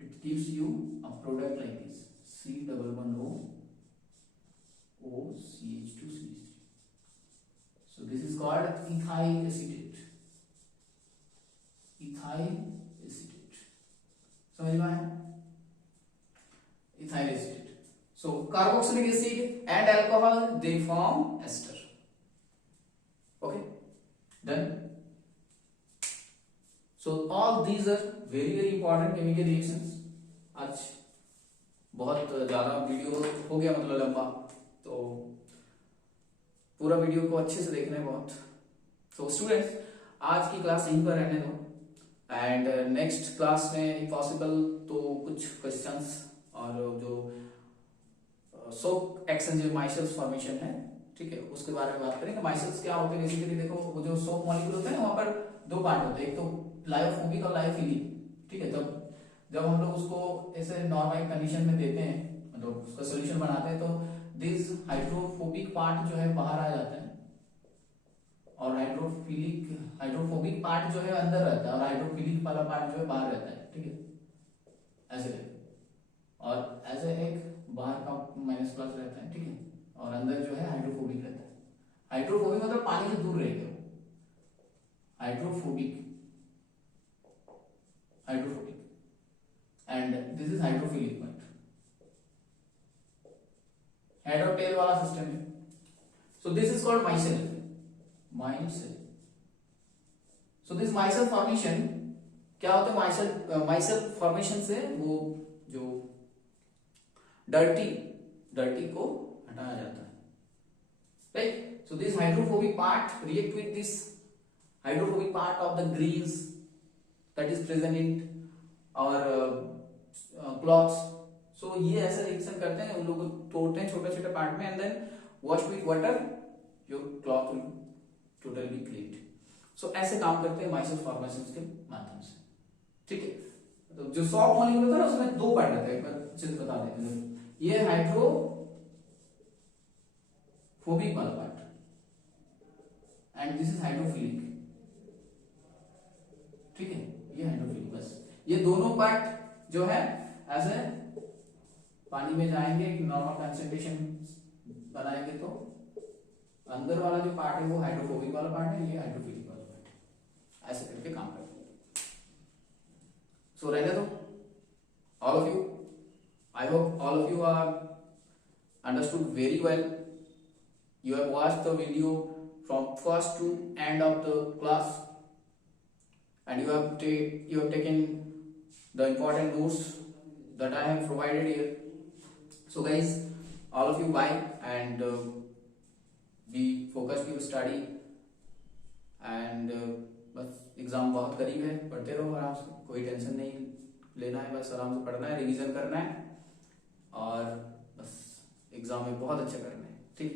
it gives you a product like this, C11OOCH2CH3. So this is called ethyl acetate. ethyl acetate, समझ में आया? ethyl acetate. So carboxylic acid and alcohol, they form ester. Okay, done. So all these are very important chemical reactions. आज बहुत ज़्यादा video हो गया, मतलब लंबा, तो पूरा वीडियो को अच्छे से देखना है बहुत. तो स्टूडेंट्स, आज की क्लास यहीं पर रहने दो, एंड नेक्स्ट क्लास में पॉसिबल तो कुछ क्वेश्चंस और जो सोप एक्सचेंज माइसेल्स फॉर्मेशन है, ठीक है, उसके बारे में बात करेंगे. माइसेल्स क्या होते हैं? बेसिकली देखो, वो जो सोप मॉलिक्यूल होते हैं वहां पर दो पार्ट होते हैं, एक तो लायोफोबिक और लायोफिलिक. ठीक है, जब हम लोग उसको ऐसे नॉर्मल कंडीशन में देते हैं, मतलब उसका सॉल्यूशन बनाते हैं, तो दिस हाइड्रोफोबिक पार्ट जो है बाहर आ जाता है, और हाइड्रोफोबिक पार्ट जो है अंदर रहता है, और हाइड्रोफिलिक वाला पार्ट जो है बाहर रहता है. ठीक है, ऐसे और ऐसे एक बाहर का माइनस प्लस रहता है. ठीक है, और अंदर जो है हाइड्रोफोबिक रहता है. हाइड्रोफोबिक मतलब पानी से दूर रहेगा. Hydrophobic and this is hydrophilic part. Head और टेल वाला सिस्टम है. सो this is called myself. So this myself formation क्या होता है? माइसेल फॉर्मेशन से वो जो डर्टी को हटाया जाता है, right? So this hydrophobic part react with this hydrophobic part of the greens that is present in our cloths. So ये ऐसा रिएक्शन करते हैं, उन लोगों को तोड़ते हैं छोटे छोटे पार्ट में, and then wash with water, your cloth will totally be cleaned. So ऐसे काम करते हैं माइसेल फॉर्मेशन के माध्यम से. ठीक है, तो जो सॉफ्ट मॉलिक्यूल होता है ना, उसमें दो पार्ट रहते हैं, एक बार अच्छे से बता देते हैं. ये हाइड्रोफोबिक वाला part and this is hydrophilic. ठीक है, ये हाइड्रोफिलिक. बस ये दोनों पार्ट जो है ऐसे पानी में जाएंगे, नॉर्मल कंसंट्रेशन बनाएंगे, तो अंदर वाला जो पार्ट है वो हाइड्रोफोबिक वाला पार्ट है, ये हाइड्रोफिलिक वाला पार्ट है. ऐसे करके काम करते हैं. सो रहने दो all of you. I hope all of you are understood very well. You have watched the video from first to end of the class, and you have taken the important notes that I have provided here. So guys, all of you, bye, and be focused your study, and बस exam बहुत करीब है, पढ़ते रहो आराम से, कोई tension नहीं लेना है, बस आराम से पढ़ना है, रिवीजन करना है, और बस एग्जाम में बहुत अच्छा करना है. ठीक,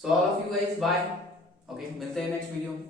so all of you guys, bye. Okay, मिलते हैं नेक्स्ट वीडियो में.